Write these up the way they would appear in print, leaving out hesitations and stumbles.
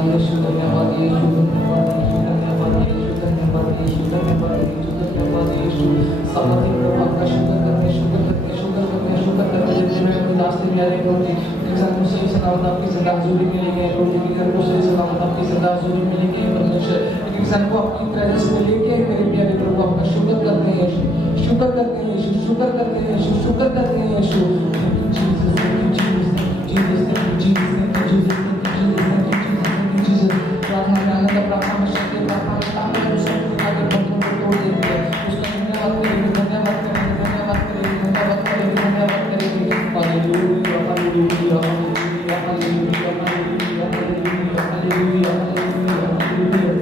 धन्यवाद यीशु, धन्यवाद यीशु, धन्यवाद यीशु, धन्यवाद यीशु, धन्यवाद यीशु, धन्यवाद यीशु। समर्थी प्रभु आपका शुक्र करते, शुक्र करते, शुक्र करते, शुक्र करते, जितने में कोई रास्ते में आ रहे प्रभु जी, इंसान को सही सलामत आपकी सदा हुजूरी मिलेगी प्रभु जी, घर को सही सलामत आपकी सदा हुजूरी मिलेगी परमेश्वर, इंसान को आपकी प्रेजेंस में लेके मेरे प्यारे प्रभु आपका शुक्र करते हैं यीशु, शुक्र करते हैं यीशु, शुक्र करते हैं यीशु, शुक्र करते हैं यीशु। प्रार्थना में आनंद, प्रार्थना में शक्ति, प्रार्थना में ताकत, उसके आगे बंधन को तोड़ देती है, उसका धन्यवाद करेंगे, धन्यवाद करेंगे, धन्यवाद करेंगे, धन्यवाद करेंगे, धन्यवाद करेंगे। Hallelujah, hallelujah, hallelujah, hallelujah, hallelujah, hallelujah, hallelujah, hallelujah.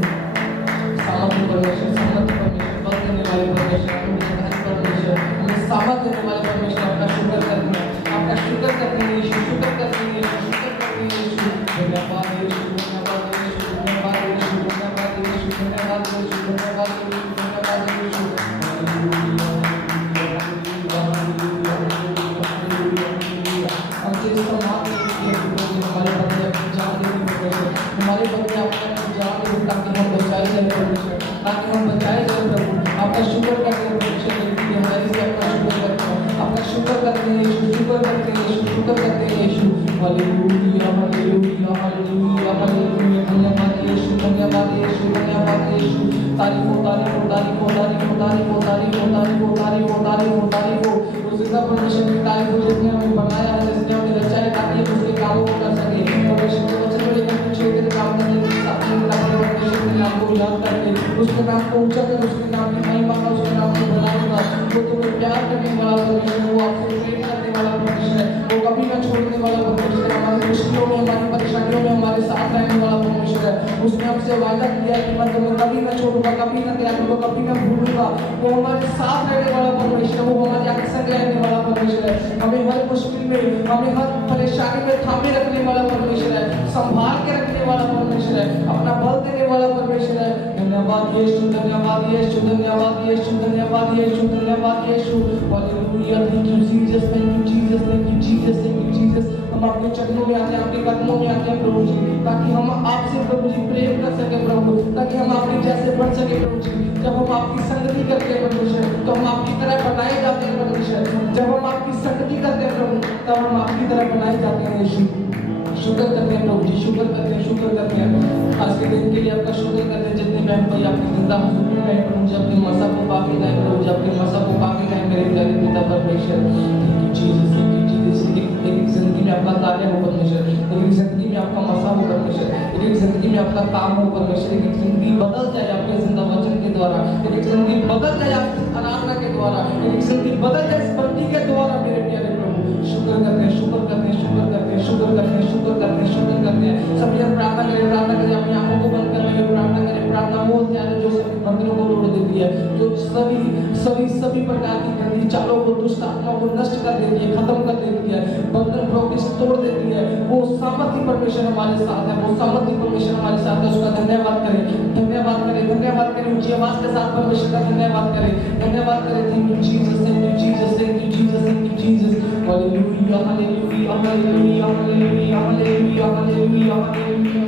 सामर्थ्य परमेश्वर, सामर्थ्य परमेश्वर, बल देने वाले परमेश्वर, परमेश्वर, हमें सामर्थ्य देने वाले परमेश्वर, आपका शुक्र करते हैं, आपका शुक्र करते हैं यीशु, शुक्र करते हैं यीशु, शुक्र करते हैं यीशु। धन्यवाद यीशु, धन्यवाद यीशु, धन्यवाद यीशु, धन्यवाद यीशु, धन्यवाद यीशु, धन्यवाद यीशु, धन्यवाद Yeshu. Hallelujah, hallelujah, hallelujah, hallelujah, hallelujah. हमसे सम्मान कीजिए हमारे बंदे अपनी जान देने परमेश्वर, हमारे बंदे अपनी जान देने ताकि हम बचाए जाए परमेश्वर, ताकि हम बचाए जाए प्रभु। आपका शुक्र करते हैं परमेश्वर, हमारे से आपका शुक्र करते हैं, आपका शुक्र करते हैं यीशु, शुक्र करते हैं यीशु, शुक्र करते हैं Yeshu. Hallelujah, hallelujah, hallelujah, hallelujah. धन्यवाद यीशु, धन्यवाद यीशु, धन्यवाद यीशु। तारीफ हो, तारीफ हो, तारीफ हो, तारीफ हो, तारीफ हो, तारीफ हो, तारीफ हो, तारीफ हो, तारीफ हो, तारीफ हो। उस जिंदा परमेश्वर की तारीफ हो जिसने हमें बनाया है, जिसने हमें रचा है ताकि हम उसके कामों को कर सके। परमेश्वर के वचन में लेकर कुछ तेरे काम करने की साथी में अपने परमेश्वर के नाम को याद करके उसके नाम को ऊंचा कर, उसके नाम की महिमा का, उसके नाम को बनाऊंगा। वो तुम्हें प्यार करने वाला परमेश्वर है, वो आपसे प्रेम करने वाला परमेश्वर है, वो कभी न छोड़ने वाला परमेश्वर है, हमारी मुश्किलों में, हमारी परेशानियों में हमारे साथ रहने वाला परमेश्वर है। उसने हमसे वादा किया है कि मैं तुम्हें कभी न छोड़ूंगा, कभी न त्यागूंगा, कभी न भूलूंगा। वो हमारे साथ रहने वाला परमेश्वर है, वो हमारे आगे संग रहने वाला परमेश्वर है, हमें हर मुश्किल में, हमें हर परेशानी में थामे रखने वाला परमेश्वर है, संभाल के रखने वाला परमेश्वर है, अपना बल देने वाला परमेश्वर है। धन्यवाद यीशु, धन्यवाद यीशु, धन्यवाद यीशु, धन्यवाद यीशु, धन्यवाद Yeshu. Hallelujah, thank you Jesus, thank you Jesus, thank you Jesus, thank you Jesus. हम आपके चरणों में आते हैं, आपके कदमों में आते हैं प्रभु जी, ताकि हम आपसे प्रभु जी प्रेम कर सके प्रभु, ताकि हम आपके जैसे बन सके प्रभु जी। जब हम आपकी संगति करते हैं परमेश्वर, तो हम आपकी तरह बनाए जाते हैं परमेश्वर। जब हम आपकी संगति करते हैं प्रभु, तब हम आपकी तरह बनाए जाते हैं यीशु। शुक्र करते हैं प्रभु जी, शुक्र करते हैं, शुक्र करते हैं। आज के दिन के लिए आपका शुक्र करते हैं, जितने बहन भाई आपकी जिंदा हुजूर में हैं प्रभु जी, अपने मसा को पाके जाए प्रभु जी, अपने मसा को पाके जाए मेरे प्यारे पिता परमेश्वर। Thank you Jesus, thank you Jesus. एक जिंदगी में आपका कार्य हो परमेश्वर, एक जिंदगी में आपका मसा हो परमेश्वर, एक जिंदगी में आपका काम हो परमेश्वर, एक जिंदगी बदल जाए आपके जिंदा वचन के द्वारा, एक जिंदगी बदल जाए आपकी आराधना के द्वारा, एक जिंदगी बदल जाए इस बंदी के द्वारा मेरे प्यारे प्रभु। शुक्र करते हैं, शुक्र करते हैं, शुक्र करते हैं, शुक्र करते हैं, शुक्र करते हैं, शुक्र करते हैं। सभी हम प्रार्थना करें, प्रार्थना करें, अपनी आंखों को बंद कर रहे हैं, प्रार्थना करें। प्रार्थना वो हथियार है जो सभी बंधनों को तोड़ देती है, जो सभी सभी सभी प्रकार की गंदी चालों को, दुष्ट आत्माओं को नष्ट कर देती है, खत्म कर देती है, बंधन ब्लॉकेज तोड़ देती है। वो सामर्थ्य परमेश्वर हमारे साथ है, वो सामर्थ्य परमेश्वर हमारे साथ है। उसका धन्यवाद करें, धन्यवाद करें, धन्यवाद करें, ऊंची आवाज के साथ परमेश्वर का धन्यवाद करें, धन्यवाद करें। Thank you Jesus, thank you Jesus, thank you Jesus, thank you Jesus. Hallelujah, hallelujah, hallelujah, hallelujah, hallelujah, hallelujah, hallelujah.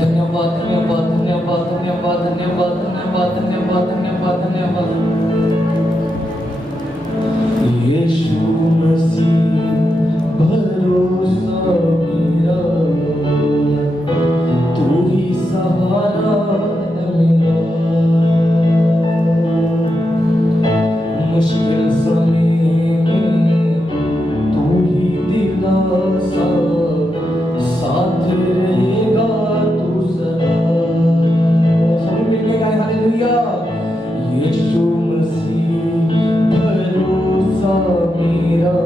धन्यवाद, धन्यवाद, धन्यवाद, धन्यवाद, धन्यवाद, धन्यवाद, धन्यवाद, धन्यवाद, धन्यवाद। यीशु मसीह भरोसा मेरा, तू ही सहारा है मेरा, मुश्किल समय में तू ही दिलासा, साथ रहेगा तू सदा। सब मिलके गाएं हालेलुया। यीशु मसीह भरोसा मेरा,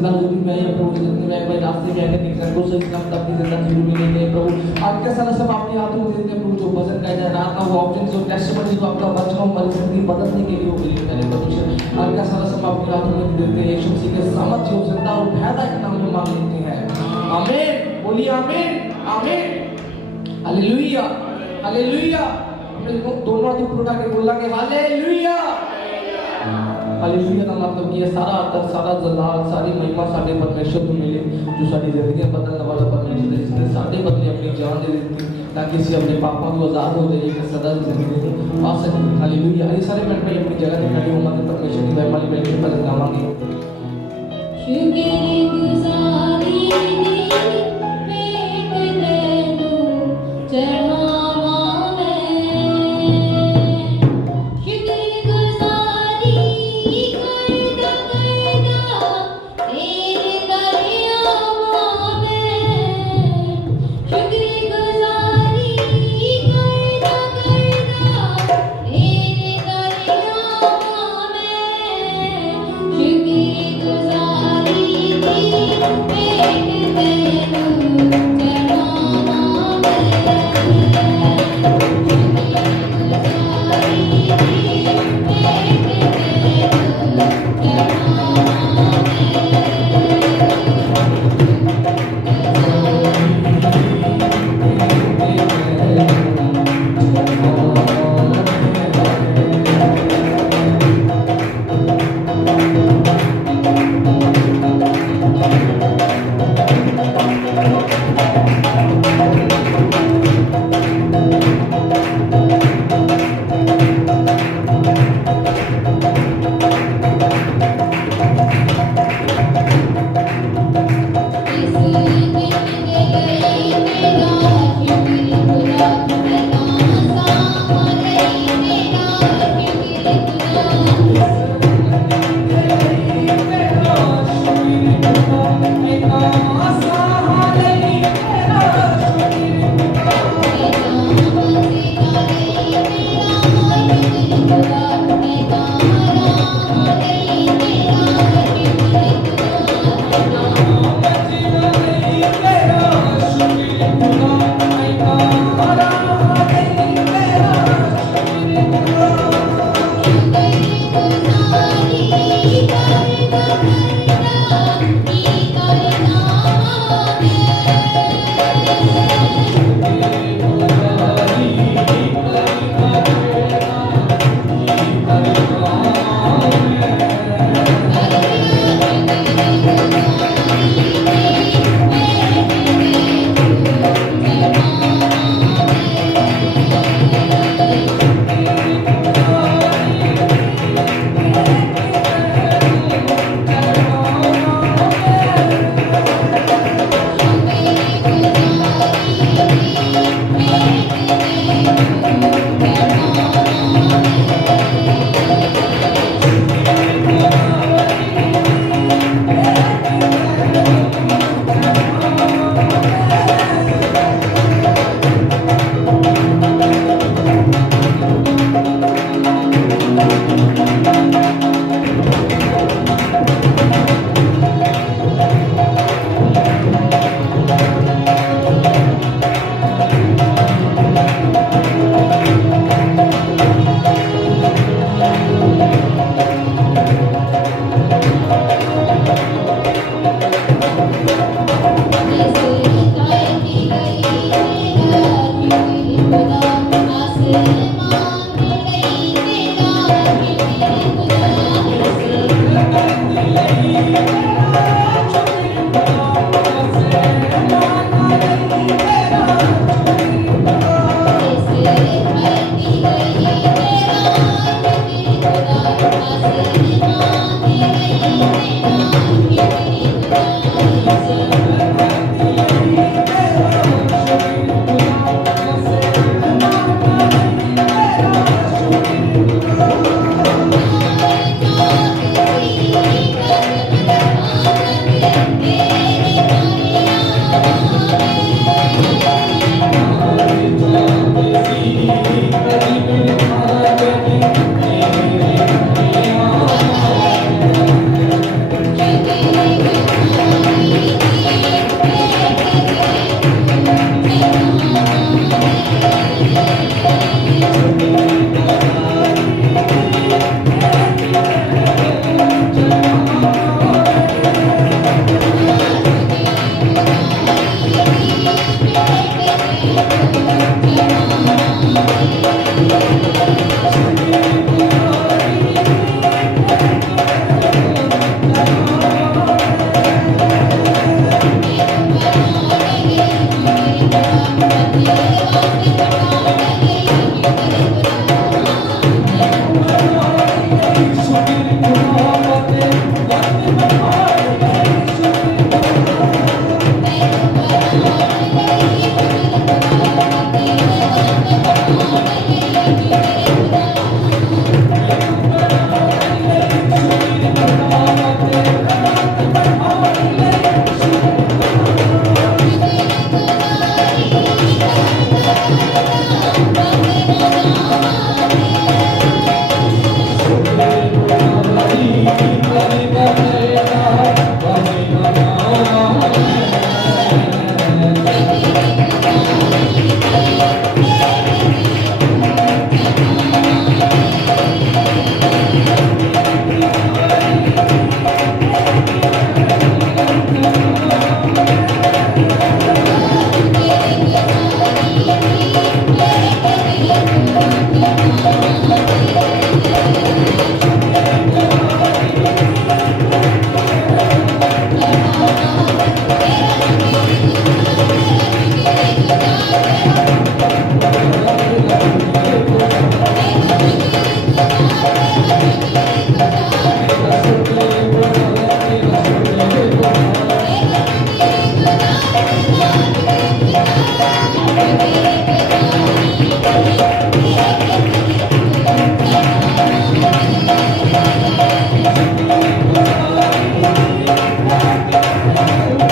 जिंदा जो भी मैं या प्रभु जितने मैं भाई रास्ते में आकर निकल को सही काम तब जिंदा शुरू में नहीं प्रभु आज का सारा सब आपके हाथों में देते हैं प्रभु जो भजन गाया जाए रात का वो ऑप्शन जो टेस्टिमनी जो आपका वचन हमारी जिंदगी बदलने के लिए उपयोग करें परमेश्वर आज का सारा सब आपके हाथों में देते हैं यीशु मसीह के सामर्थ्य और जिंदा और फायदा के नाम में मांग लेते हैं आमीन बोलिए आमीन आमीन हालेलुया हालेलुया हमने दोनों हाथ ऊपर उठा के बोला कि हालेलुया हालेलुया का मतलब ये सारा अदर सारा जलाल सारी महिमा सारे परमेश्वर को मिले जो सारी जिंदगी बदलने वाला परमेश्वर है जिसने सारे बदले अपनी जान दे दी ताकि इसे अपने पापों को आजाद हो जाए कि सदा जिंदगी पा सके हालेलुया ये सारे मिनट पहले अपनी जगह पे खड़े होना तो परमेश्वर की महिमा में मिलकर भजन गावांगे शुक्रगुजारी पेट तेनु चढ़ावा Thank you.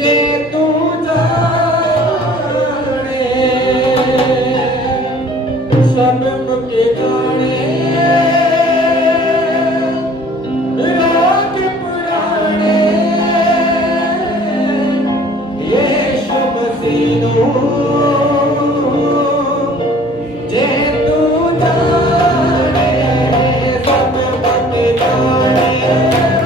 जे तू जाने सब मुख जाने राग पुराने यीशु मसीह जे तू जाने सब मुख जाने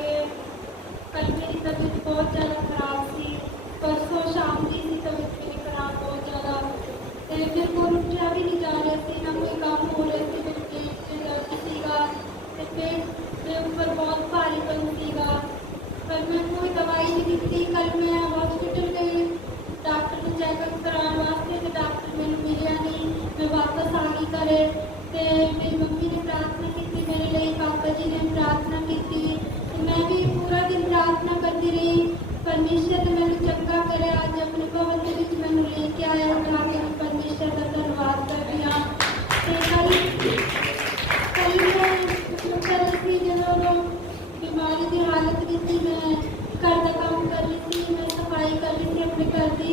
के कल मेरी तबीयत बहुत ज़्यादा खराब थी। परसों शाम की सी तबीयत मेरी खराब बहुत ज़्यादा, तो मेरे को उठा भी नहीं जा रहा थी, ना कोई काम हो रहे थे। मेरे पेट में दर्द सीगा, पेट के ऊपर बहुत भारीपन सीगा, पर मैं कोई दवाई नहीं दी। कल मैं हॉस्पिटल गई डॉक्टर को चेकअप कराने वास्ते, तो डॉक्टर मैंने मिलिया नहीं। मैं वापस आ गई घरे, तो मेरी मम्मी ने प्रार्थना की मेरे लिए, पापा जी ने प्रार्थना की, तो मैं भी पूरा दिन प्रार्थना करती रही। परमेश्वर ने मैंने चंगा करे, आज अपने भवन के विच मैंने लेके आया, उठा के मैं परमेश्वर का धन्यवाद कर दिया। कल मैं कर रही थी जब बीमारी की हालत में थी, मैं घर का काम कर रही थी, मैं सफाई कर रही थी अपने घर की,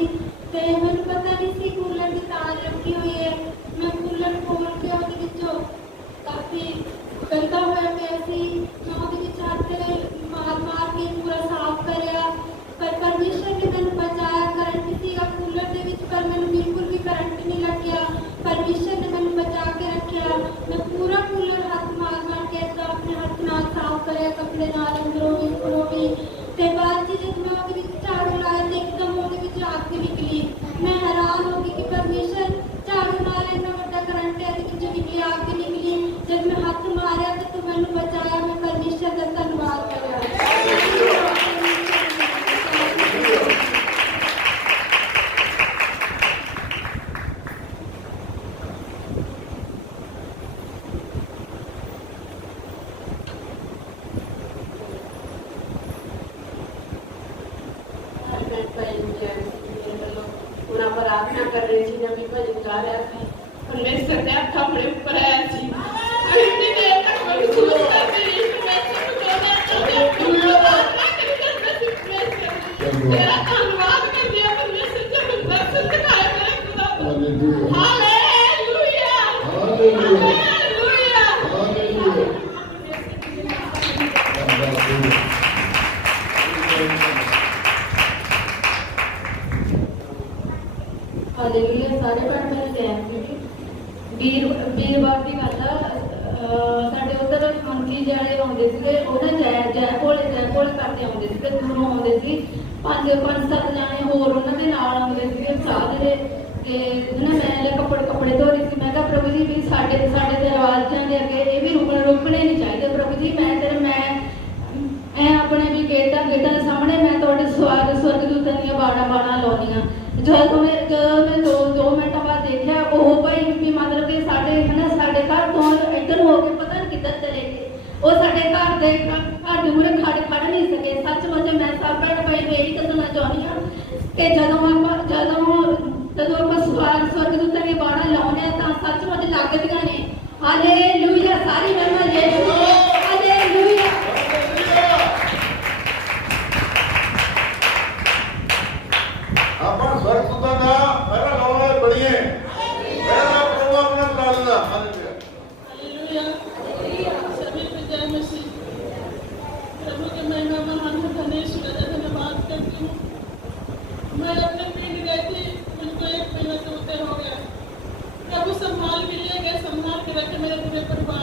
तो मैंने पता नहीं सी कूलर की तार रखी हुई है। मैं कूलर खोल के ਉਹਦੇ ਵਿੱਚੋਂ काफ़ी गंदा होया पिया सी, मैं ਉਹਦੇ ਵਿੱਚ हथ मार के पूरा साफ करिया, पर परमेश्वर ने मैंने बचाया। करंट सीगा कूलर के विच, पर मैंने बिल्कुल भी करंट नहीं लग्या। परमेश्वर ने मैंने बचा के रखा। मैं पूरा कूलर हथ मार के अपने हथ नाल साफ करिया, कपड़े नाल अंदरों भी उपरों भी, ते बाद जब मैं ਉਹਦੇ ਵਿੱਚ झाड़ू लाया तो एकदम ਉਹਦੇ ਵਿੱਚ ਅੱਗ निकली। मैं हैरान हो गई कि परमेश्वर झाड़ू नाल इन्ना ਵੱਡਾ करंट है ਵਿੱਚੋਂ निकली, ਅੱਗ निकली। जब मैं हथ मारिया तो तू मैंने बचाया। मैं परमेश्वर का धन्यवाद करा। पूरा प्रार्थना कर रही थी, जब भी भजन गा रहा था, परमेश्वर ने हथ अपने ऊपर आया थी। इतनी देर तक मैं खुश करती रही, परमेश्वर को प्रार्थना कर मेरा धन्यवाद कर दिया। परमेश्वर जब दर्शन दिखाए मेरे खुदा को। Hallelujah, hallelujah, hallelujah. सारे भैन भैन जैन जी, वीरवार की गल ਸਾਡੇ ਉਧਰ ਮੰਤਰੀ ਜਿਹੜੇ ਆਉਂਦੇ ਸੀ, ਉਹਨਾਂ ਜੈ ਭੋਲੇ ਕਰਦੇ ਆਉਂਦੇ ਸੀ, ਤੇ ਦੂਰੋਂ ਆਉਂਦੇ ਸੀ। ਪੰਜ ਸੱਤ ਜਾਣੇ ਹੋਰ ਉਹਨਾਂ ਦੇ ਨਾਲ ਆਉਂਦੇ ਸੀ ਸਾਧ ਦੇ, ਤੇ ਮੈਂ ਕੱਪੜੇ ਧੋ ਰਹੀ ਸੀ। ਮੈਂ ਕਿਹਾ ਪ੍ਰਭੂ ਜੀ ਵੀ ਸਾਡੇ ਤੇ ਰਿਵਾਜ਼ਾਂ ਦੇ ਅੱਗੇ ਇਹ ਵੀ ਰੁਕਣੇ ਨਹੀਂ ਚਾਹੀਦੇ। ਪ੍ਰਭੂ ਜੀ ਮੈਂ ਆਪਣੇ ਵੀ ਗੇਟਾਂ ਦੇ ਸਾਹਮਣੇ ਮੈਂ ਤੁਹਾਡੇ ਸਵਰਗਦੂਤਾਂ ਦੀਆਂ ਬਾਣਾ ਲਾਉਂਦੀਆਂ। ਜਦੋਂ ਮੈਂ 2 ਮਿੰਟਾਂ ਬਾਅਦ ਦੇਖਿਆ ਉਹ ਭਾਈ ਵੀ ਮਤਲਬ ਕਿ ਸਾਡੇ ਘਰ ਤੋਂ ਇੱਧਰ ਹੋ ਕੇ ਪਤਾ ਨਹੀਂ ਕਿੱਧਰ ਚਲੇ ਗਏ। ਉਹ ਸਾਡੇ ਘਰ ਦੇ ਮੂਹਰੇ ਖੜ ਨਹੀਂ ਸਕੇ। ਸੱਚਮੁੱਚ ਮੈਂ ਸਭ ਭੈਣ ਭਾਈ ਨੂੰ ਇਹੀ ਦੱਸਣਾ ਚਾਹੁੰਦੀ ਹਾਂ ਕਿ ਜਦੋਂ ਆਪਾਂ ਸਵਰਗਦੂਤਾਂ ਦੀਆਂ ਬਾਣਾ ਲਾਉਂਦੇ ਹਾਂ ਤਾਂ ਸੱਚਮੁੱਚ ਲੱਗਦੀਆਂ ਨੇ। ਹਾਲੇਲੂਇਆ। ਸਾਰੀ ਮਹਿਮਾ ਯਿਸੂ ਦੀ। ਹਾਲੇਲੂਇਆ। ਆਪਾਂ ਸਵਰਗਦੂਤਾਂ ਦਾ ਪਹਿਲਾ ਲਾਉਣਾ ਬੜੀਏ, ਪਹਿਲਾ ਪ੍ਰੋਗਰਾਮ ਨਾਲ ਲਾ ਲੈਣਾ। हालेलुया, सभी को जय मसीह। प्रभु के महिमा महान धन्यवाद का धन्यवाद करती हूँ। मैं अपने पिंड गई थी, मुझको 1 महीना से ऊपर हो गया। प्रभु संभाल भी ले गए, संभाल के रखे मेरे पूरे परिवार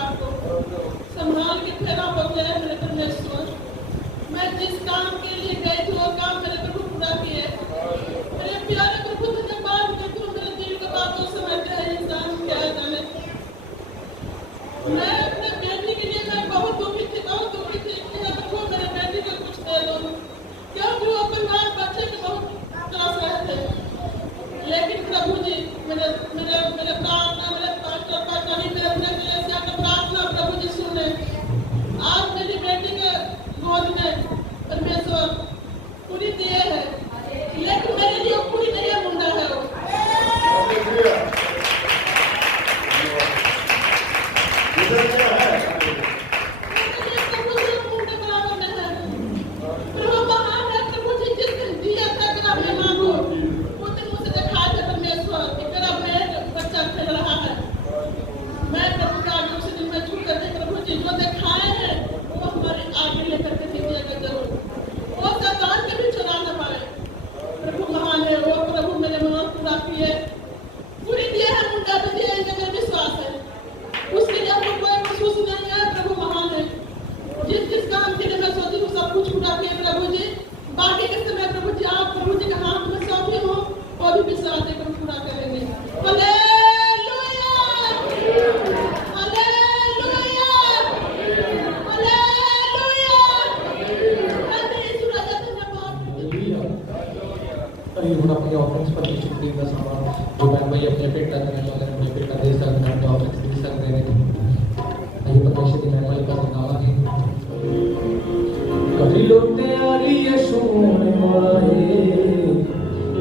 भी हम अपनी ऑफरिंग्स पर शुक्रिया का समा जो बहन भाई अपने पेटा करना चाहते हैं अपने पेटा दे सकते हैं अपने ऑफरिंग्स दे सकते हैं ये परमेश्वर की महिमा का धन्यवाद है कभी लोटे आली यीशु होने वाला है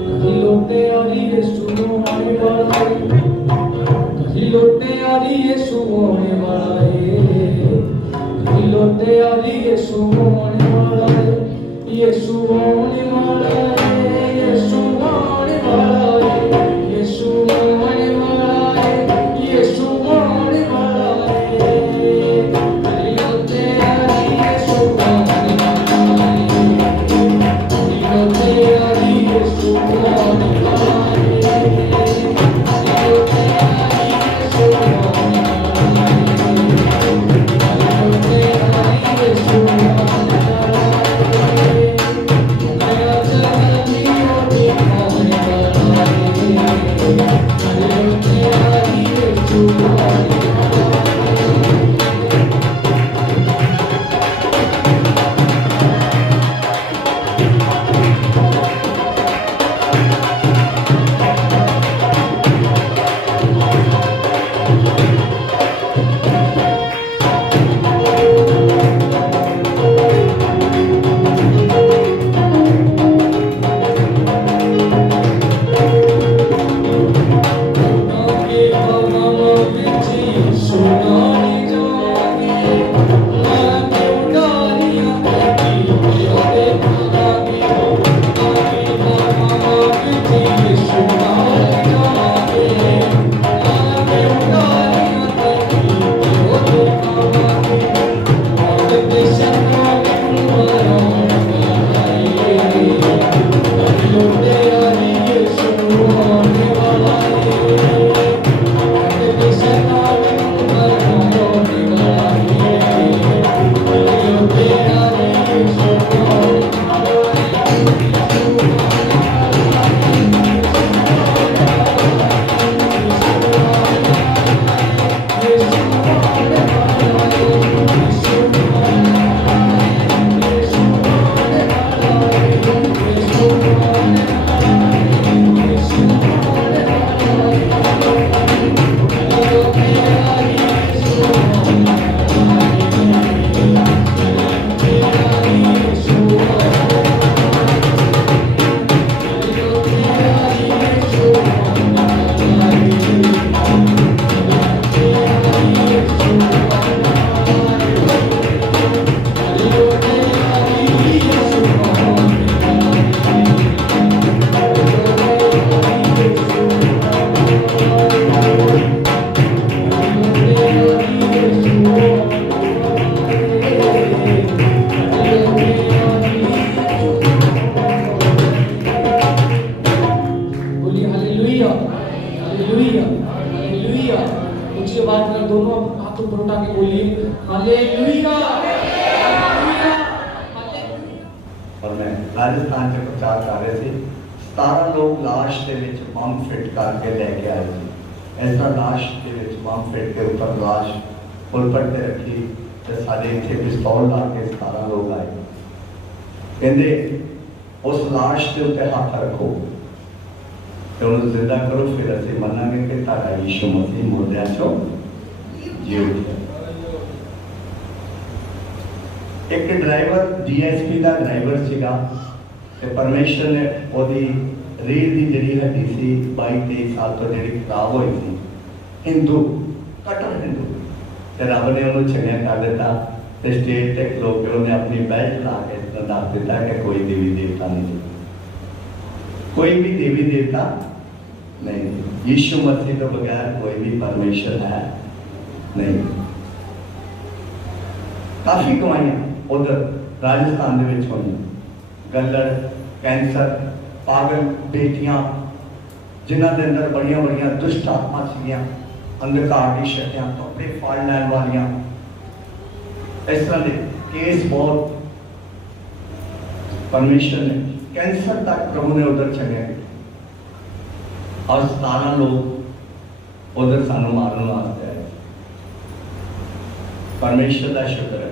कभी लोटे आली यीशु होने वाला है कभी लोटे आली यीशु होने वाला है कभी लोटे आली यीशु होने वाला है यीशु होने वाला है यीशु होने वाला है यीशु होने वाला है यीशु होने वाला है कभी लोटे आली यीशु होने वाला है कभी लोटे आली यीशु होने वाला है कभी लोटे आली यीशु होने वाला है कभी लोटे आली यीशु होने वाला है और मैं राजस्थान से प्रचार कर रहे थे 17 लोग लाश के बम फिट करके लेके आए थे ऐसा लाश के बम फिट के ऊपर लाश पुलपट पे रखी तो साढ़े इतने पिस्तौल ला के 17 लोग आए कहते उस लाश के उत्ते हाथ रखो तो उन्हें जिंदा करो फिर असं मनांगे कि तारा यीशु मसीह मुर्दियां चो जी उठे। एक ड्राइवर DSP का ड्राइवर सीगा ते परमेश्वर ने ओदी रीढ़ की जिहड़ी हड्डी सी 22-23 साल तो जिहड़ी खराब हुई थी हिंदू कट्टर हिंदू ते रब ने उन्हें छड़िया कर दिता ते स्टेज ते खलो के उन्हें अपनी बेल्ट ला के दस दिता कि कोई देवी देवता नहीं कोई भी देवी देवता नहीं यीशु मसीह के बगैर कोई भी परमेश्वर है नहीं। काफी गवाहियां उधर राजस्थान दे विच होई गल्लड़ कैंसर पागल बेटियां जिन्हां दे अंदर बड़ियां बड़ियां दुष्ट आत्मा सीगियां अंधकार की शक्तियां कपड़े फाड़ लैण वालियां इस तरह के केस बहुत परमेश्वर ने कैंसर तक प्रभु ने उधर छड़िया और 17 लोग उधर सानू मारने वास्ते आए। परमेश्वर का शुक्र है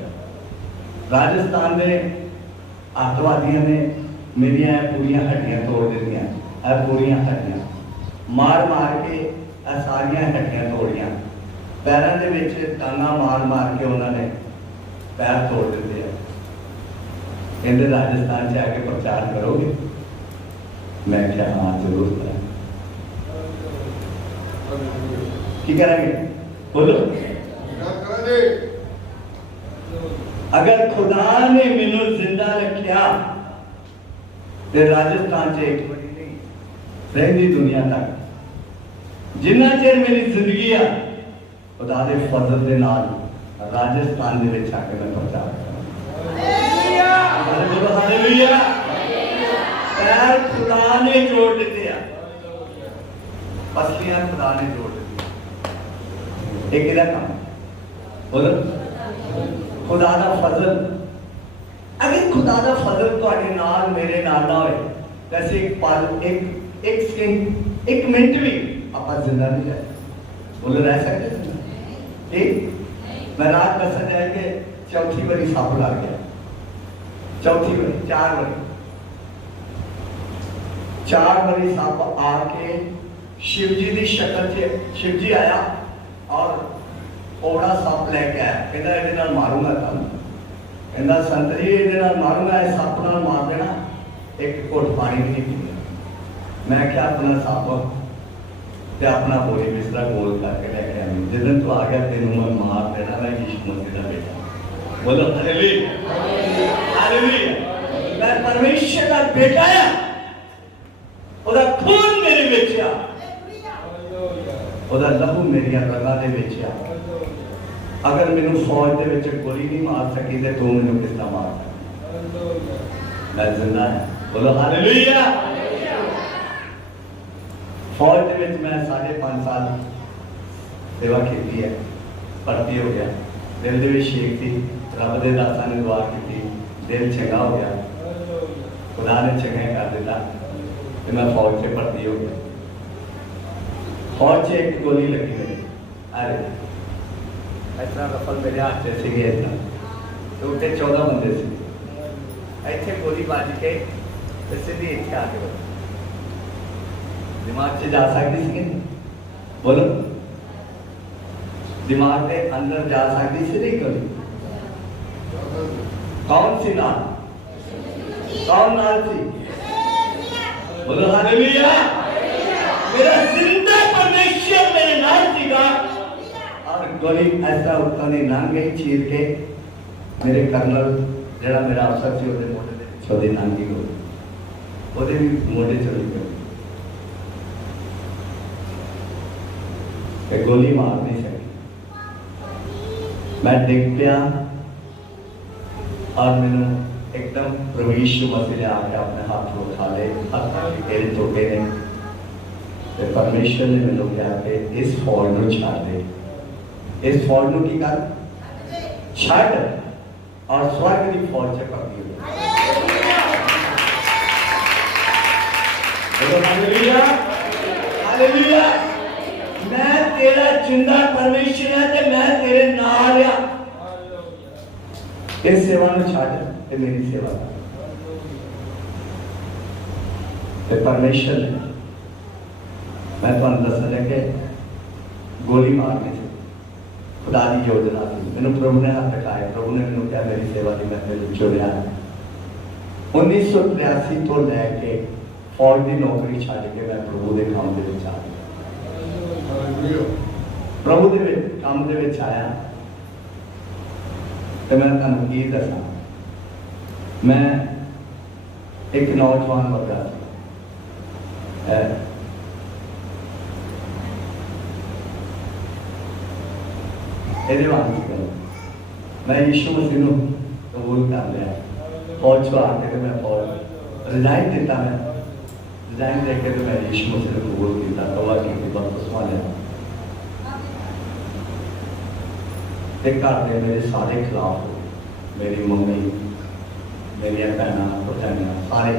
राजस्थान में आतंकवादियों ने मेरी पूरी हड्डियां तोड़ दी पूरी हड्डियां मार मार के सारिया हड्डियां तोड़ियां, पैरों के विच टांगा मार मार के उन्होंने पैर तोड़ दिते हैं। कहते राजस्थान से आके प्रचार करोगे? मैं क्या हाँ जरूर करें। की करेंगे बोलो? अगर खुदा ने मैनू जिंदा रखा तो राजस्थान से एक बड़ी नहीं रही दुनिया तक जिन्ना चेर मेरी जिंदगी है खुदा के फजल के नाल राजस्थान के विच आके मैं प्रचार करूं। हालेलुया। पैर खुदा ने जोड़ दिते हैं, पसलियां खुदा ने जोड़ दी। एक किहदा काम बोलो? खुदा दा फजल। अगर खुदा दा फजल तुहाडे नाल मेरे नाल ना होए वैसे एक पल एक सेकंड एक मिनट भी आप जिंदा नहीं रह बोलो रह सकते ठीक। मैं रात दस जाएंगे चौथी बारी सप लग गया, चौथी बारी चार बारी सप आके शिव जी की शक्ल च शिव जी आया और ओड़ा सप लैके आया। कहता ये मारूंगा तुम, कहता संत जी ये मारूंगा, इस सप नाल मार देना, एक घुट पानी भी नहीं पीना। मैं क्या अपना सप ते अपना बोरी बिस्तरा गोल करके लैके आया। जिस दिन तू आ गया तेन मैं मार देना, मैं यीशु मसीह का बेटा। बोलो हालेलुया हालेलुया। मैं परमेश्वर का बेटा है, ओदा खून मेरे विच आ, ओदा लहू मेरी रगां दे विच आ। अगर मैनू फौज के विच गोली नहीं मार सकी तो तू मैनू किस तरह मार सकती? मैं जिंदा है। बोलो हालेलुया। फौज के विच मैं 5.5 साल सेवा की है, भर्ती हो गया। दिल दे विच शेख थी, रब दे दासां ने दुआ की, दिल चंगा हो गया, खुदा ने चंगा कर दिता कि मैं फौज से भर्ती हो गया। फौज से एक गोली लगी मेरी, अरे इतना रफल मेरे हाथ से सीगे इतना तो उठे 14 बंदे से ऐसे गोली बाज के सीधी इतने आगे बढ़े दिमाग से जा सकती सी? बोलो दिमाग के अंदर जा सकती सी नहीं गोली? कौन सी नाल? कौन नाल थी? बोलो हालेलुया। मेरा जिंदा परमेश्वर मेरे नाल सीगा और गोली ऐसा उत्तर नहीं लंघ गई चीर के मेरे कर्नल जरा मेरा अफसर से ਉਹਦੇ ਮੋਢੇ ਦੇ ਪਿੱਛੇ ਉਹਦੀ ਲੰਘ ਗਈ ਗੋਲੀ, ਉਹਦੇ ਵੀ ਮੋਢੇ ਚਲੀ ਗਈ ਤੇ ਗੋਲੀ ਮਾਰ ਨਹੀਂ ਸਕੀ। मैं डिग पिया और मैनू एकदम प्रवेश मसीह ने आके अपने हाथ में उठा ले, हाथ के टोटे ने ते परमेश्वर ने मैनू कहा कि इस फौज को छाड़ दे, इस फौज को की कर छाड़ और स्वर्ग की फौज से भर्ती हो। Hallelujah hallelujah. मैं तेरा जिंदा परमेश्वर है ते मैं तेरे नाल आ। इस सेवा को छाड़ ते मेरी सेवा ते परमेश्वर ने मैं तुहानू दसना है कि गोली मारने से खुदा की योजना थी। मैनू प्रभु ने हाथ रखाया, प्रभु ने मैनू कहा मेरी सेवा की मैं तेरे चुनिया। 1983 तो लैके फौज की नौकरी छड़ के मैं प्रभु के काम के विच आ गया। प्रभु के काम के विच आया तो मैं तुहानू की दसा, मैं एक नौजवान वर्गा मैं यीशु मसीह को कबूल कर लिया। फौज को आके मैं फौज रिजाइन दिता, मैं रिजाइन देके तो मैं यीशु मसीह को कबूल किया, तौबा की बपतिस्मा लिया। घर के मेरे सारे खिलाफ हो, मेरी मम्मी मेरी भैन भरजाइयां सारे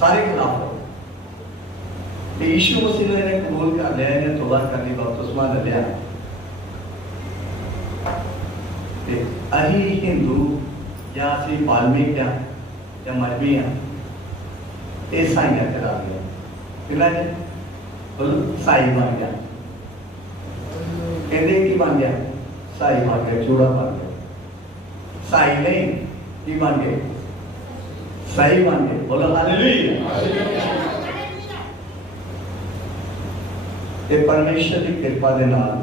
सारे खिलाफ हो। यीशु मसीह ने कबूल कर लिया, इन्हें तौबा कर ली, बपतिस्मा ले लिया। अही हिंदू या असी बाल्मीक या मजहबी हाँ ईसाइयां करा दिया। कितना जी बोलो साई बन गया कहते की बन गया साई बन गया चूड़ा बन गया साई नहीं की बन गए सही बन गए बोलो हालेलुया ये परमेश्वर की कृपा के नाल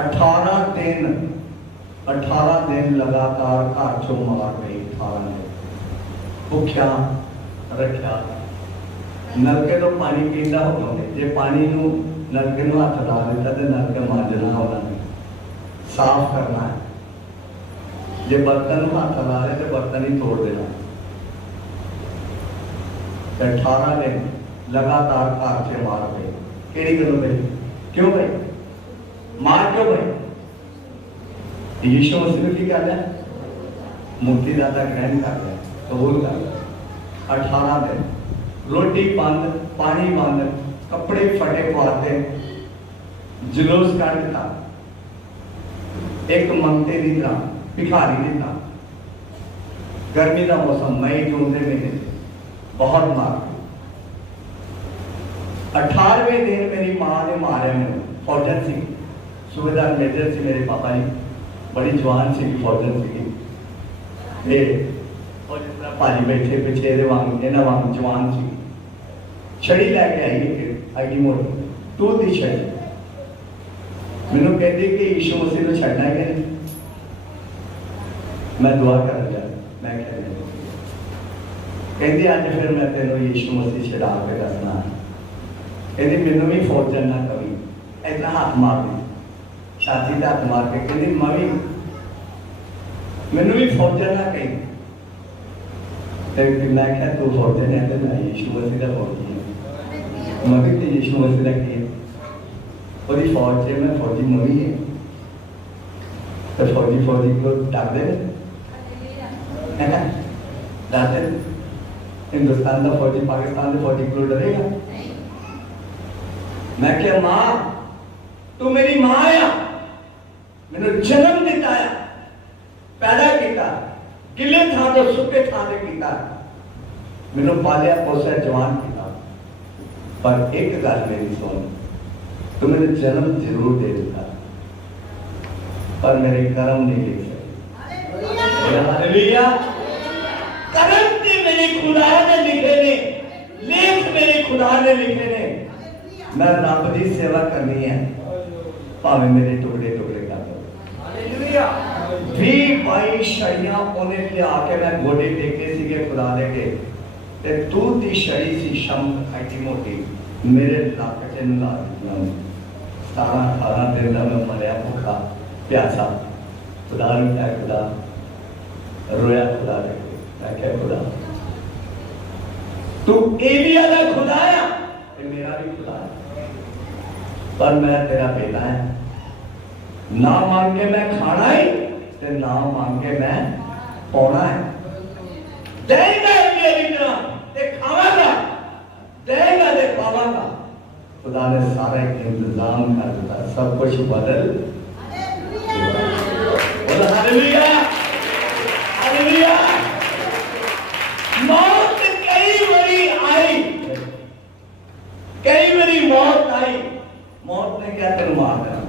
18 दिन लगातार घर चो मार गई 18 दिन भुख्या रखा नलके तो पानी पींदा होवे जे पानी नू नलके नू हाथ ला देता तो नलके मांजना उन्होंने साफ करना है जे बर्तन नू हाथ ला रहे तो बर्तन ही तोड़ देना 18 दिन लगातार घर से मार गए केड़ी गल भाई क्यों भाई मार क्यों भाई यीशु मसीह की गल है मूर्ति दादा ग्रहण कर लिया कबूल कर लिया 18 दिन रोटी बंद पानी बंद कपड़े फटे पवाते जुलूस कर दिता एक मंगते की तरह भिखारी की तरह गर्मी का मौसम मई जून के महीने बहुत मार 18वें दिन मेरी मां ने मारे मैंने फौजन सी सूबेदार मेजर से मेरे पापा जी बड़ी जवान सी फौजन सी भाजी बैठे पिछे वांग इन्होंने वांग जवान सी छड़ी लैके आई आईडी मोटी तू दी छड़ी मैनू कहती कि यीशु मसीह को छड़ना है कि मैं दुआ कर लिया मैं कहती अज फिर मैं तेनों यीशु मसीह छड़ा के दसना कहती मैनू भी फौजन ना कभी इतना हाथ मार दी छाती से हाथ मार के कहती मैं मैनू भी फौजन ना कही मैं क्या तू फौजन है तो मैं यीशु मसीह का फौजी है मैं भी यीशु मसीह का की और फौज से मैं फौजी मरी है तो फौजी को डर दे है ना डर दे हिंदुस्तान का फौजी पाकिस्तान के फौजी को डरेगा मैं क्या मां तू मेरी मां है मैंने जन्म दिता है पैदा किया गिले था तो सुखे था किया मैंने पालिया पोसा जवान किया पर एक गल मेरी सुन तो मैंने जन्म जरूर दे दिता पर मेरे कर्म नहीं लिख सके हालेलुया कर्म ते मेरे खुदा ने लिखे ने लेख मेरे खुदा ने लिखे ने मैं रब की सेवा करनी है भावे मेरे टुकड़े टुकड़े कर दो हालेलुया 20-22 छड़ियां उन्हें लिया के मैं गोडे टेके सीगे खुदा दे के ते तू दी छड़ी सी शम खाई मोटी मेरे लक च ला दिया 17-18 दिन का मैं मरिया भूखा प्यासा खुदा ने क्या खुदा रोया खुदा ने मैं क्या खुदा तू एलिया का खुदा है मेरा भी खुदा है पर मैं तेरा बेटा है ना मांग के मैं खाना है ते ना मांग के मैं पौना है देगा मेरी ते खावागा देगा ते पावागा खुदा ने सारा एक इंतजाम कर दिया सब कुछ बदल हालेलुया हालेलुया मौत कई बारी आई कई बारी मौत आई मौत ने क्या तेन मार देना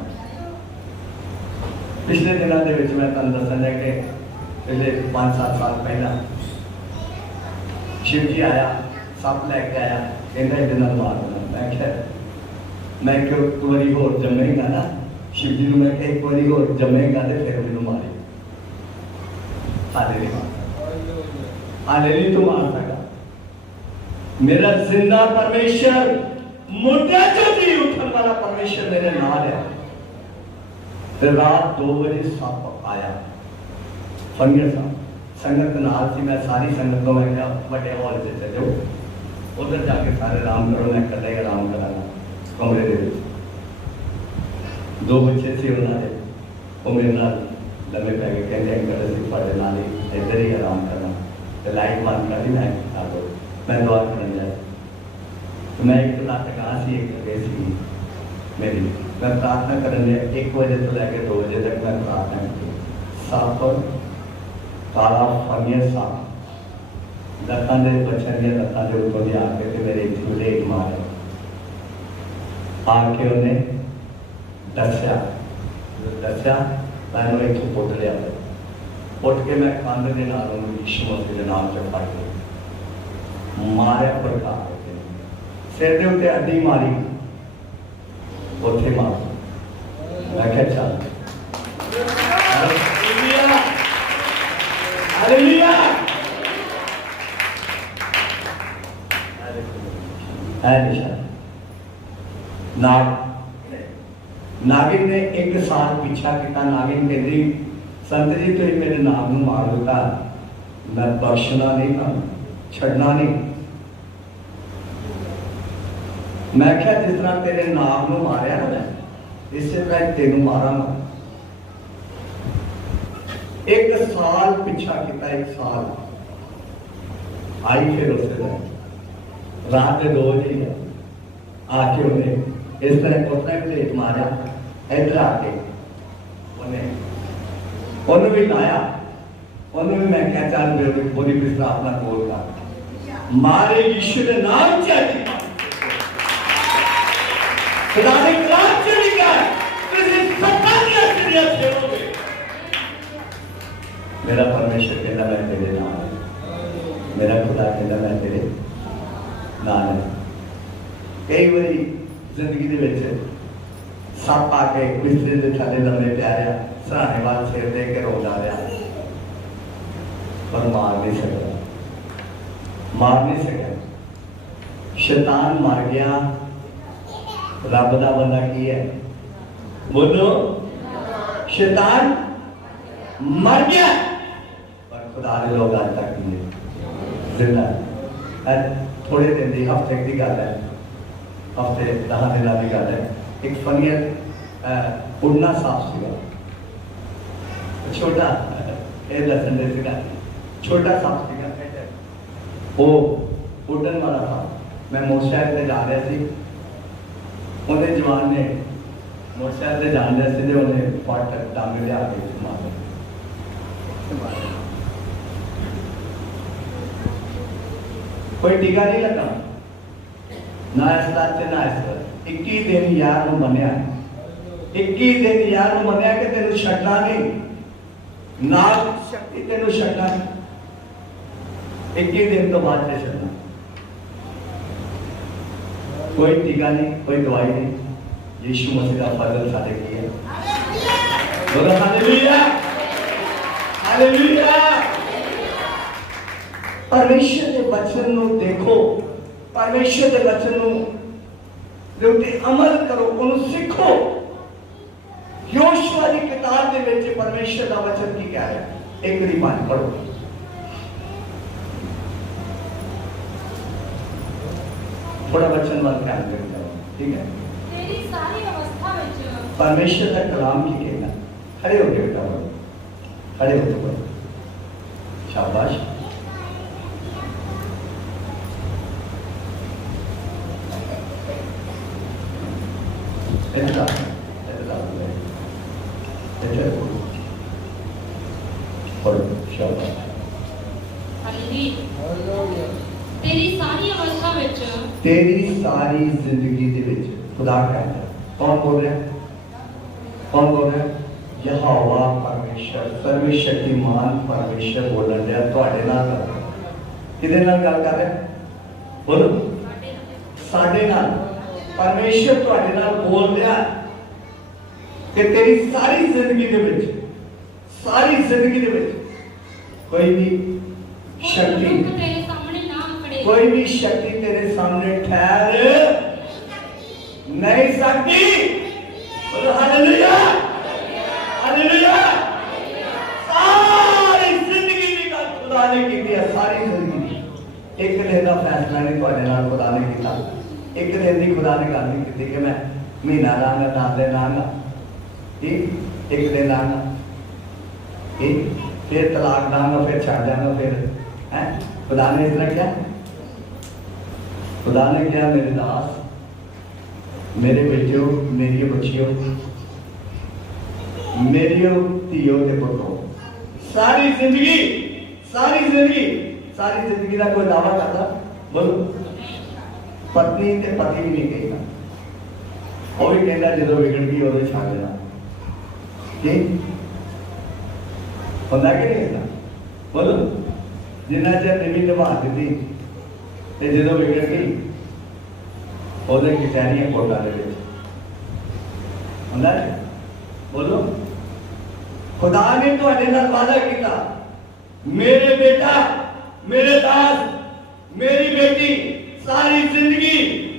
पिछले दिनों के मैं तुम दसा कि पहले 5-7 साल पहला शिव जी आया सप लैके आया कहता एक दिन मार देना मैं क्या मैं एक बारी होर जमेगा ना शिव जी मैं एक बारी होर जमेगा तो फिर मैं मारे हालेलुया तो मार सका मेरा जिंदा परमेश्वर मुर्दा जो भी उठन वाला परमेश्वर मेरे नाल है तो रात 2 बजे सप आया फंगे साहब संगत नाल थी मैं सारी संगत को मैं क्या बड़े हॉल से चले उधर जाके सारे आराम करो मैं कल ही आराम कराना कमरे दे 2 बच्चे से उन्होंने वो मेरे नाल लगे पै गए कहते अंकल असं पढ़े नाल ही इधर ही आराम करना तो लाइट बंद कर दी मैं आ दो मैं दुआ करने जाए तो मैं एक रात कहाँ सी एक जगह सी मेरी मैं प्रार्थना करने 1 बजे तो लेकर 2 बजे तक मैं प्रार्थना की साफ और काला फंगिया साफ लत्तां दे बच्चों दी लत्तां दे ऊपर भी आके ते मेरे झूले मारे आके उन्हें दस्या मैं इतों पुट लिया उठ के मैं कंध के नाल यीशु मसीह के नाम च फट लिया मारिया प्रकार सिर के उत्ते अड्डी मारी उथे मार मैं क्या चल नागिन ने एक साल पीछा किया। नागिन कहती संत जी तो मेरे नाम को मार दिता, मैं बख्शना नहीं था, छड़ना नहीं। मैं क्या जिस तरह तेरे नाम को मारिया ना मैं इस तरह तेन मारांगा। एक साल पीछा किया, एक साल आई फिर उस रात के 2 बजे आके उन्हें इस तरह पुत्र प्लेट मारा, इधर आके उन्हें भी लाया, उन्हें भी मैं क्या चल बोली बिस्तर अपना बोल कर मारे यीशु के नाम चाहिए मेरा परमेश्वर कहता मैं तेरे नाल, मेरा खुदा कहता मैं तेरे नाल। कई बारी जिंदगी दे विच सप आके बिस्तरे दे थल्ले लम्बे पै रहा, सराहने वाल सिर दे के रो जा रहा, पर मार नहीं सकता, मार नहीं सका। शैतान मर गया, रब दा बंदा की है बोलो, शैतान मर गया पर खुदा दे लोग आज तक नहीं जिंदा। थोड़े दिन की हफ्ते की गल है, हफ्ते 10 दिन की गल है। एक फनियर उड़ना साफ सीगा, छोटा दसन दे सीगा, छोटा साफ सीगा, वो उड़न वाला था। मैं मोटरसाइकिल से जा रहा सी, उन्हें जवान ने मोटरसाइकिल से जान रहा सी, उन्हें फट डांग लिया के मार कोई टीका नहीं लगा ना इस बात से ना इस बात। 21 दिन यार ਨੂੰ ਮੰਨਿਆ, 21 दिन यार ਨੂੰ ਮੰਨਿਆ कि तेनू छड्डना नहीं, नाल शक्ति तेनू छड्डना नहीं, 21 दिन तो बाद से छड्डना। कोई टीका नहीं, कोई दवाई नहीं, यीशु मसीह का फजल साथे की है। बोलो हालेलुया, हालेलुया। परमेश्वर के वचन को देखो, परमेश्वर के वचन के उत्ते अमल करो, उन्हें सीखो। योशुआ की किताब के विच परमेश्वर का वचन की कह रहा है, 1:5 पढ़ो। थोड़ा वचन वाल ध्यान देना, ठीक है। तेरी सारी अवस्था में परमेश्वर का कलाम की कहना। खड़े होके बेटा बोलो, खड़े होके बोलो, शाबाश। तेरी सारी अवस्था विच, तेरी सारी जिंदगी दे विच खुदा कहता है। कौन बोल रहा है? कौन बोल रहा है? यहोवा परमेश्वर, सर्वशक्तिमान परमेश्वर बोलन दिया तुहाडे नाल। किदे नाल गल कर रहा है? बोलो, साडे नाल। परमेश्वर तुहाडे नाल बोल रहा कि तेरी सारी जिंदगी दे विच, सारी जिंदगी दे विच कोई भी शक्ति, तेरे सामने ना खड़े, कोई भी शक्ति तेरे सामने ठहर नहीं सकती। बोलो हालेलुया, हालेलुया। सारी जिंदगी की गल खुदा ने की है, सारी जिंदगी। एक दिन का फैसला नहीं तुहाडे नाल खुदा ने किया, एक दिन की खुदा ने गल नहीं की कि मैं महीना रहांगा, 10 दिन रहांगा, एक दिन रहांगा, फिर तलाक दांगा, फिर छड़ जाऊंगा, फिर है। खुदा ने इस तरह किया? खुदा ने क्या? मेरे दास, मेरे बेटियों, मेरी बच्चियों, मेरी धीओ के पुत्रों, सारी जिंदगी, सारी जिंदगी, सारी जिंदगी का कोई दावा करता? बोलो, पत्नी ते पति भी नहीं कहना, वो भी कहता जो बिगड़ गई उदो छा देना कि होंदा कि नहीं होंदा बोलो जिन्ना चेर निवी निभा दी ते जो बिगड़ गई उदो कचहरियां कोर्टां दे विच होंदा बोलो खुदा ने तुहाडे नाल वादा किया मेरे बेटा मेरे दास मेरी बेटी सारी जिंदगी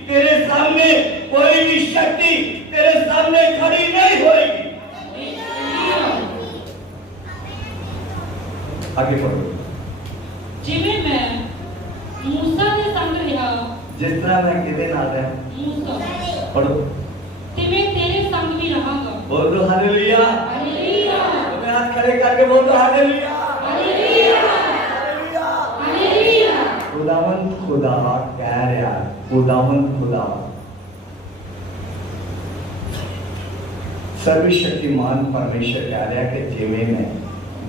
तेरे सामने कोई भी शक्ति तेरे सामने खड़ी नहीं होगी। आगे पढ़ो। जिवें मैं मूसा दे संग रहा जिस तरह मैं किदे नाल है मूसा पढ़ो तिवें तेरे संग भी रहांगा। बोल दो हालेलुया हालेलुया तुम्हें हाथ खड़े करके बोल दो हालेलुया हालेलुया हालेलुया हालेलुया। खुदावंद खुदा कह रहा खुदावंद खुदा सर्वशक्तिमान परमेश्वर कह रहा कि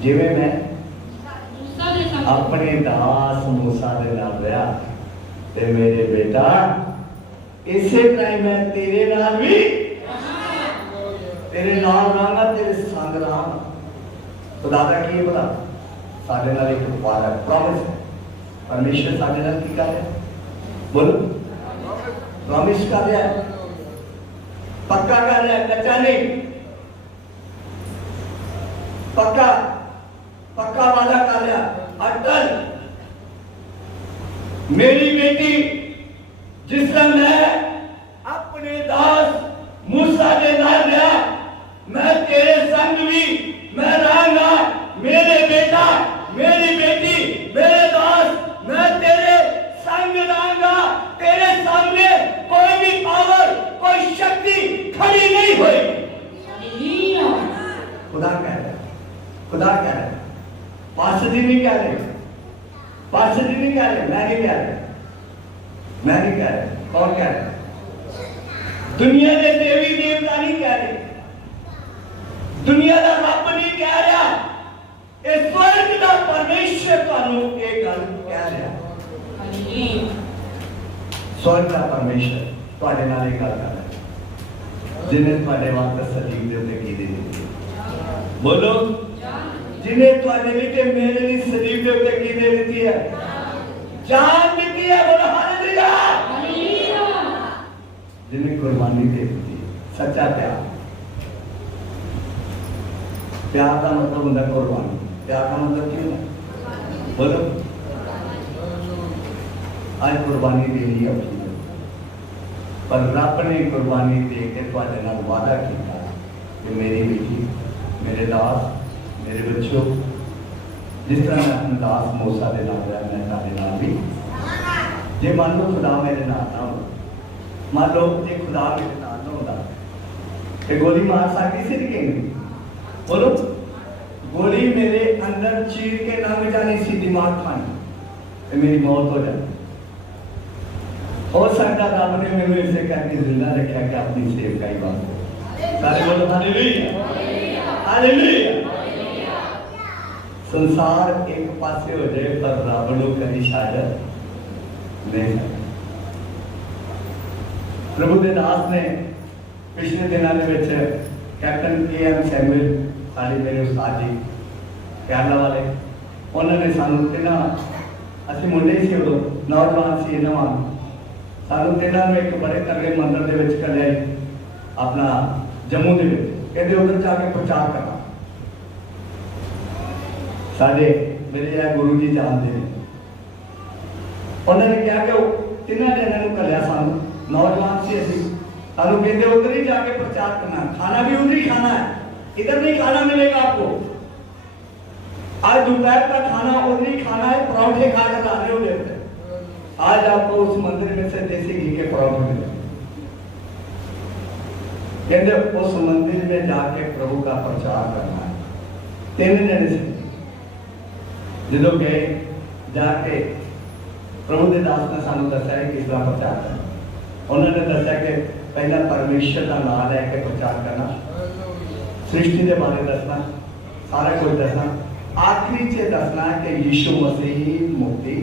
जिवें मैं मूसा दे संग अपने दास मूसा दे नाल रहा ते मेरे बेटा इसे तरह मैं तेरे नाल भी तेरे नाल रहांगा तेरे संग रहांगा। खुदा दा की पता साडे नाल एक वादा प्रॉमिस है परमेश्वर साडे नाल की कर रहा है बोलो प्रॉमिस कर रहा है पक्का कर रहा है कच्चा नहीं पक्का पक्का वादा कर रहा अटल। मेरी बेटी जिस तरह मैं अपने दास मूसा के नाल रहा मैं तेरे संग भी मैं रहूंगा। मेरे बेटा मेरी बेटी मेरे दास मैं तेरे संग रहूंगा। तेरे सामने कोई भी पावर कोई शक्ति खड़ी नहीं होगी। खुदा कह रहा है खुदा कह रहा है पास्टर जी नहीं कह रहे पास्टर जी नहीं कह रहे मैं नहीं कह रहा मैं नहीं कह रहा कौन कह रहा दुनिया के देवी देवता नहीं कह रहे दुनिया का रब नहीं कह रहा इस स्वर्ग का परमेश्वर तुहानू एक गल कह रहा स्वर्ग का परमेश्वर तुहाडे नाल एक गल कर रहा जिन्हें तुहाडे वास्ते सलीब दे उत्ते की दे दित्ती बोलो जिन्हें तुहाडे लिए मेरे लिए सलीब दे उत्ते की दे दित्ती है जान दी है। बोलो हालेलुया हालेलुया जिन्हें कुर्बानी दे दी सच्चा प्यार प्यार का मतलब होता है कुर्बानी प्यार का मतलब क्या है बोलो आज कुर्बानी देनी है अपनी पर रब ने कुर्बानी दे के तुहाडे नाल वादा किया कि मेरी बेटी मेरे दास मेरे बच्चों जिस तरह मैं अपने दास मूसा के नाल रहा मैं तुहाडे नाल भी जे मान लो खुदा मेरे नाल ना हो मान लो जे खुदा मेरे नाल ना होता ते गोली मार सकती सी कि नहीं बोलो गोली मेरे अंदर चीर के लंघ जानी सी दिमाग खानी ते मेरी मौत हो जाती हो सकता रब ने मैंने इसे करके जिंदा रखा कि अपनी सेवकाई बात सारे बोलो हालेलुया हालेलुया संसार एक पासे हो जाए पर रब नु कभी शायद नहीं प्रभु दे दास ने पिछले दिनों के कैप्टन के.एम. सैमुअल साड़ी मेरे उस्ताद जी प्याला वाले उन्होंने सानू तिना असि मुंडे सी उदो नौजवान सी नवां सानू तिना में एक बड़े तगड़े मंदिर दे विच कलिया अपना जम्मू दे विच कहते उधर जाके प्रचार करना साडे मेरे यह गुरु जी जानते हैं उन्होंने क्या कि तिना जन कलिया सानू नौजवान सी असी सानू कहते उधर ही जाके प्रचार करना खाना भी उधर ही खाना है इधर नहीं खाना मिलेगा आपको आज दोपहर का खाना उधर ही खाना है पराठे खाकर लाने हो गए आज आपको उस मंदिर में से देसी घी के पराठे मिले कहते उस मंदिर में जाके प्रभु का प्रचार करना है 3 जने से जो गए जाके प्रभु के दास ने सानू दसा है किस तरह प्रचार करना उन्होंने दसा कि पहला परमेश्वर का नाम लैके प्रचार करना सृष्टि के बारे दसना सारा कुछ दसना आखिरी से दसना कि यीशु मसीह ही मुक्ति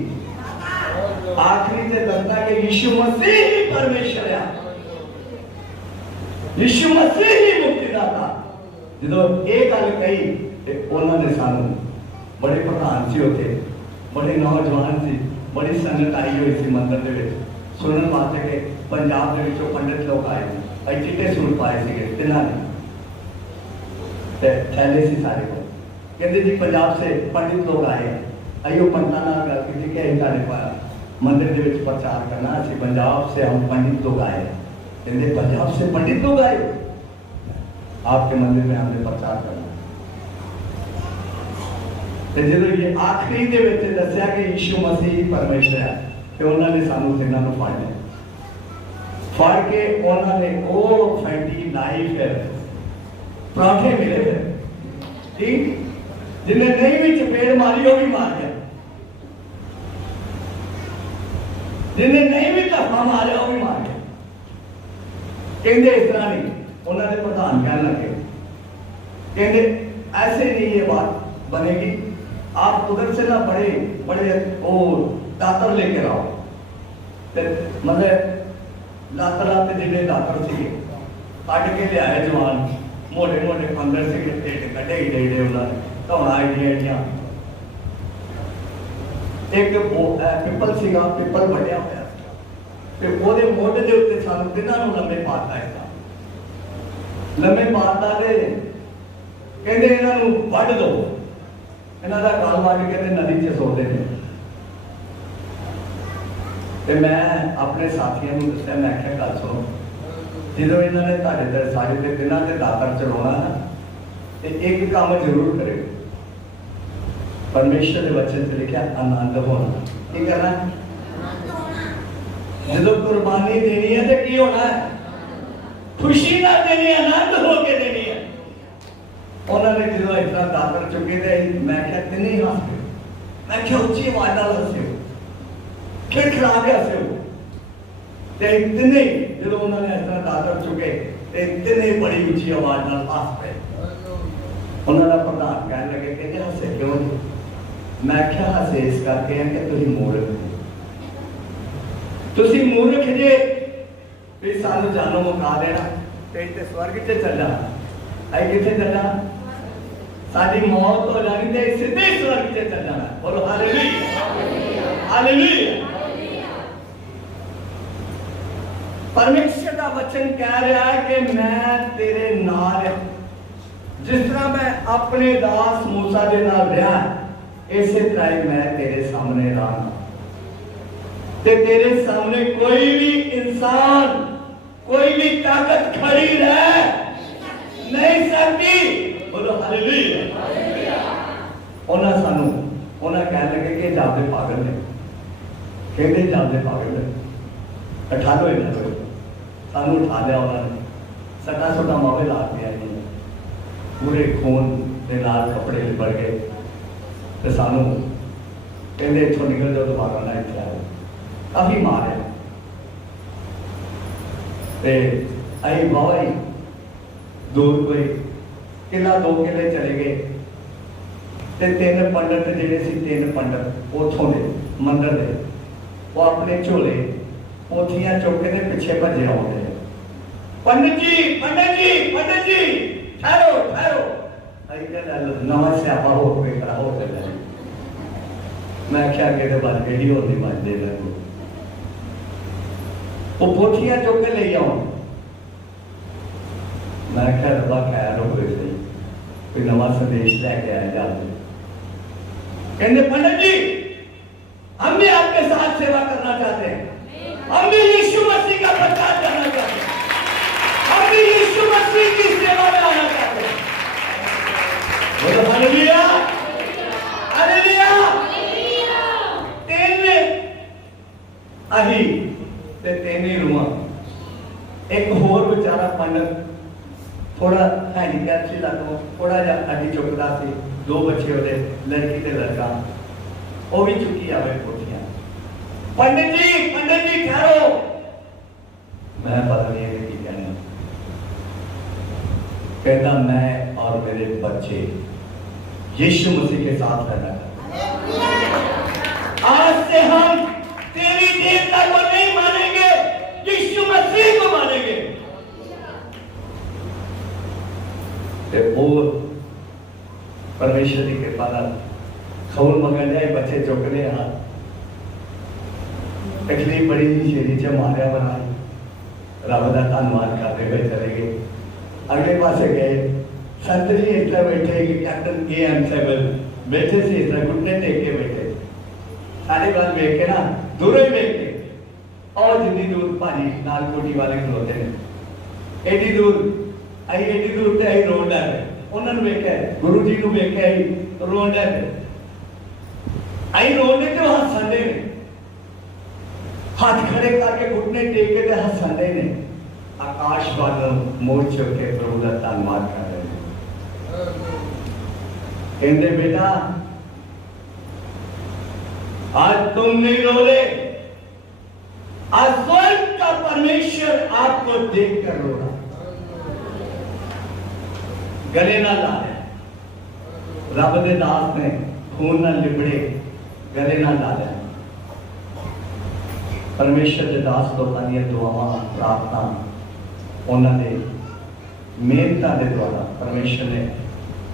आखिरी से दसना कि यीशु मसीह ही परमेश्वर है यीशु मसीह ही मुक्तिदाता। जो ये गल कही उन्होंने सानू बड़े प्रधान सी उथे, बड़े नौजवान सी, बड़ी संगत आई हुई सी मंदिर दे विच सुनने वास्ते कि पंजाब दे विचों पंडित लोग आए, भाई चिट्टे सूट पाए थे तिन्हां ने ते थैले सी सारे को, कहते जी पंजाब से पंडित लोग आए, आइयो पंडितां नाल गल कीती कि असीं तुहाडे मंदिर दे विच प्रचार करना, असीं पंजाब से हम पंडित लोग आए। कहते पंजाब से पंडित लोग आए, आपके मंदिर में हमने प्रचार करना। तो जो ये आखिरी दे विच दस्या कि यीशु मसीह परमेश्वर है, तो उन्होंने सानू तिन्हां नूं फड़ लिया, फड़ के उन्होंने वो फैंटी लाई, फिर पराठे मिले, ठीक जिन्हें नहीं भी चपेड़ मारी वो भी मार गया, जिन्हें नहीं भी धफा मारा वो भी मार गया। कहते इस तरह नहीं, उन्होंने प्रधान कहने लगे, कहते ऐसे नहीं ये बात बनेगी, आप उधर से ना बड़े बड़े वो दातर लेकर आओ, मतलब दातर आते जिन्हें दातर थे कट के लिया जवान, मोटे मोटे पंदर से कटे ही दे उन्होंने धौना एडिया एक पिपल सीगा, पिपल बढ़िया होया ते ओदे मोढे दे उत्ते सानू तिन्हां नूं लम्मे पाता है, लम्मे पाता दे कहंदे इन्हां नूं वढ दो, इन्हां दा गल वढ के ते नदी च सुट दे। ते मैं अपने साथियों नूं दस्सिया, मैं आख्या गल सुनो, ਜਦੋਂ ਇਹਨਾਂ ਨੇ ਤੁਹਾਡੇ ਤੇ ਸਾਡੇ ਤੇ ਦਿਨਾਂ ਤੇ ਦਾਤਰ ਚਲਾਉਣਾ ਨਾ ਤੇ ਇੱਕ ਕੰਮ ਜ਼ਰੂਰ ਕਰਿਓ, ਪਰਮੇਸ਼ਰ ਦੇ ਵਚਨ ਤੇ ਲਿਖਿਆ ਆਨੰਦ ਹੋਣਾ। ਕੀ ਕਰਨਾ? ਜਦੋਂ ਕੁਰਬਾਨੀ ਦੇਣੀ ਹੈ ਤੇ ਕੀ ਹੋਣਾ ਹੈ? ਖੁਸ਼ੀ ਨਾਲ ਦੇਣੀ ਹੈ, ਆਨੰਦ ਹੋ ਕੇ ਦੇਣੀ ਹੈ। ਉਹਨਾਂ ਨੇ ਜਦੋਂ ਇਸ ਤਰ੍ਹਾਂ ਦਾਤਰ ਚੁੱਕੇ ਤੇ ਮੈਂ ਕਿਹਾ ਤਿੰਨੇ ਹੱਸ ਪਏ, ਮੈਂ ਕਿਹਾ ਉੱਚੀ ਆਵਾਜ਼ ਨਾਲ ਹੱਸਿਓ, ਖਿੜਖਿੜਾ ਕੇ ਹੱਸਿਓ। ਤੇ ਤਿੰਨੇ ਜਦੋਂ ਉਹਨਾਂ ਨੇ ਇਸ ਤਰ੍ਹਾਂ ਦਾਤਰ ਚੁੱਕੇ ਤੇ ਤਿੰਨੇ ਬੜੀ ਉੱਚੀ ਆਵਾਜ਼ ਨਾਲ ਹੱਸ ਪਏ। ਉਹਨਾਂ ਦਾ ਪ੍ਰਧਾਨ ਕਹਿਣ ਲੱਗੇ ਕਿ ਹੱਸੇ ਕਿਉਂ? ਮੈਂ ਕਿਹਾ ਹੱਸੇ ਇਸ ਕਰਕੇ ਹੈ ਕਿ ਤੁਸੀਂ ਮੂਰਖ ਹੋ, ਤੁਸੀਂ ਮੂਰਖ ਜੇ ਵੀ ਸਾਨੂੰ ਜਾਨੋਂ ਮੁਕਾ ਦੇਣਾ ਤੇ ਇੱਥੇ ਸਵਰਗ 'ਚ ਚੱਲ ਜਾਣਾ, ਅਸੀਂ ਕਿੱਥੇ ਚੱਲ ਜਾਣਾ? ਸਾਡੀ ਮੌਤ ਹੋ ਜਾਣੀ ਤੇ ਸਿੱਧੇ ਸਵਰਗ 'ਚ ਚੱਲ ਜਾਣਾ। ਬੋਲੋ ਹਾਲੇਲੂਇਆ, ਹਾਲੇਲੂਇਆ। परमेश्वर का वचन कह रहा है कि मैं तेरे नाल, जिस तरह मैं अपने दास मूसा के नाल रहा, इसे तरह मैं तेरे सामने रहा, ते तेरे सामने कोई भी इंसान, कोई भी ताकत खड़ी रह नहीं सकती। बोलो हालेलुया। उन्हें सानू उन्हें कह लगे कि जाते पागल ने, कहते जाते पागल ने, उठा लो इन्हें, सानू उठा लिया उन्होंने, सटा सुटा मावे ला दिया, पूरे खून के नाल कपड़े लिबड़ गए, तो सानू कहते इतों निकल जाओ, दोबारा ना इतने आओ। काफी मारे अं बाबा ही दूर कोई किला 2 किले चले गए, तो 3 पंडित जिहड़े सी, 3 पंडित उथों दे मंदिर दे, वो अपने झोले पोथियां चुक के पिछे भजे आते, पंडित जी पंडित जी पंडित जी ठहरो ठहरो, नवा स्यापा हो कोई खड़ा हो चला। मैं क्या कहते बात कही होती बात दे रहे, वो पोथियां चुक के ले आओ। मैं क्या रबा खैर हो गए सही, कोई नवा संदेश लेके आया जाते, कहते पंडित जी हम भी आपके साथ सेवा करना चाहते हैं, हम भी यीशु मसीह का प्रचार करना चाहते हैं, हम भी यीशु मसीह की सेवा में आना चाहते हैं। बोलो हालेलुया, हालेलुया। 3 अही ते 3 रूहां, एक होर बेचारा पंडित थोड़ा हैंडीकैप सी लगो, थोड़ा जा अड्डी चुकता सी, 2 बच्चे होते, लड़की ते लड़का, वो भी चुकी आवे पोथियां। पंडित जी ठहरो। मैं पता नहीं है कि कहना, कहता मैं और मेरे बच्चे यीशु मसीह के साथ रहना चाहते, आज से हम तेरी देवता को नहीं मानेंगे, यीशु मसीह को मानेंगे। ते वो परमेश्वर की कृपा नाल खबर मंगन जाए बच्चे चुकने हाथ तकलीफ बड़ी शेरी च मारिया बनाई रब का धन्यवाद करते हुए चले गए। अगले पासे गए संत जी इतना बैठे कि कैप्टन AM साहब बैठे से इतना घुटने टेक के बैठे सारे बात देख के ना दूर ही देख के और जितनी दूर भाजी नाल कोटी वाले खलोते हैं एडी दूर ते आई रोड है उन्होंने वेख्या गुरु जी को वेख्या आई रोड है आई रोड ते हसन दे हाथ खड़े करके घुटने टेक के ते हसन दे ने आकाश वालों मोड़ चुक के प्रभु का धन्यवाद कर रहे हैं। कहते बेटा आज तुम नहीं रो रहे, आज स्वर्ग का परमेश्वर आपको देखकर रो रहा। गले ना लाए रब दे दास ने खून ना लिबड़े गले ना लाए परमेश्वर के दास लोगों दी दुआवां प्रार्थना उन्होंने मेहनत के द्वारा परमेश्वर ने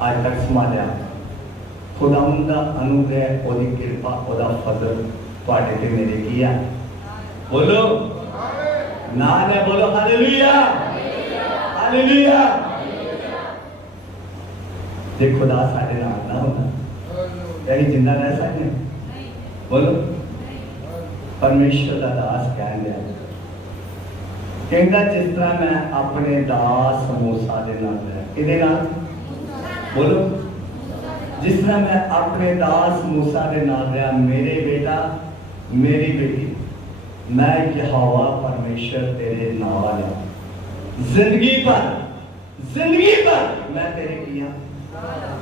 आज तक संभालिया। खुदावंद दा अनुग्रह ओदी कृपा ओदा फजल तुहाडे ते मेरे की है। बोलो ना ने बोलो हालेलुया हालेलुया। जे खुदा साडे नाल ना होना यही जिंदा रह सकते बोलो। परमेश्वर का दास कह दिया कहता जिस तरह मैं अपने दास मूसा दे नाल रहा किदे नाल बोलो जिस तरह मैं अपने दास मूसा दे नाल रहा मेरे बेटा मेरी बेटी मैं यहोवा परमेश्वर तेरे नाल है जिंदगी पर मैं तेरे किया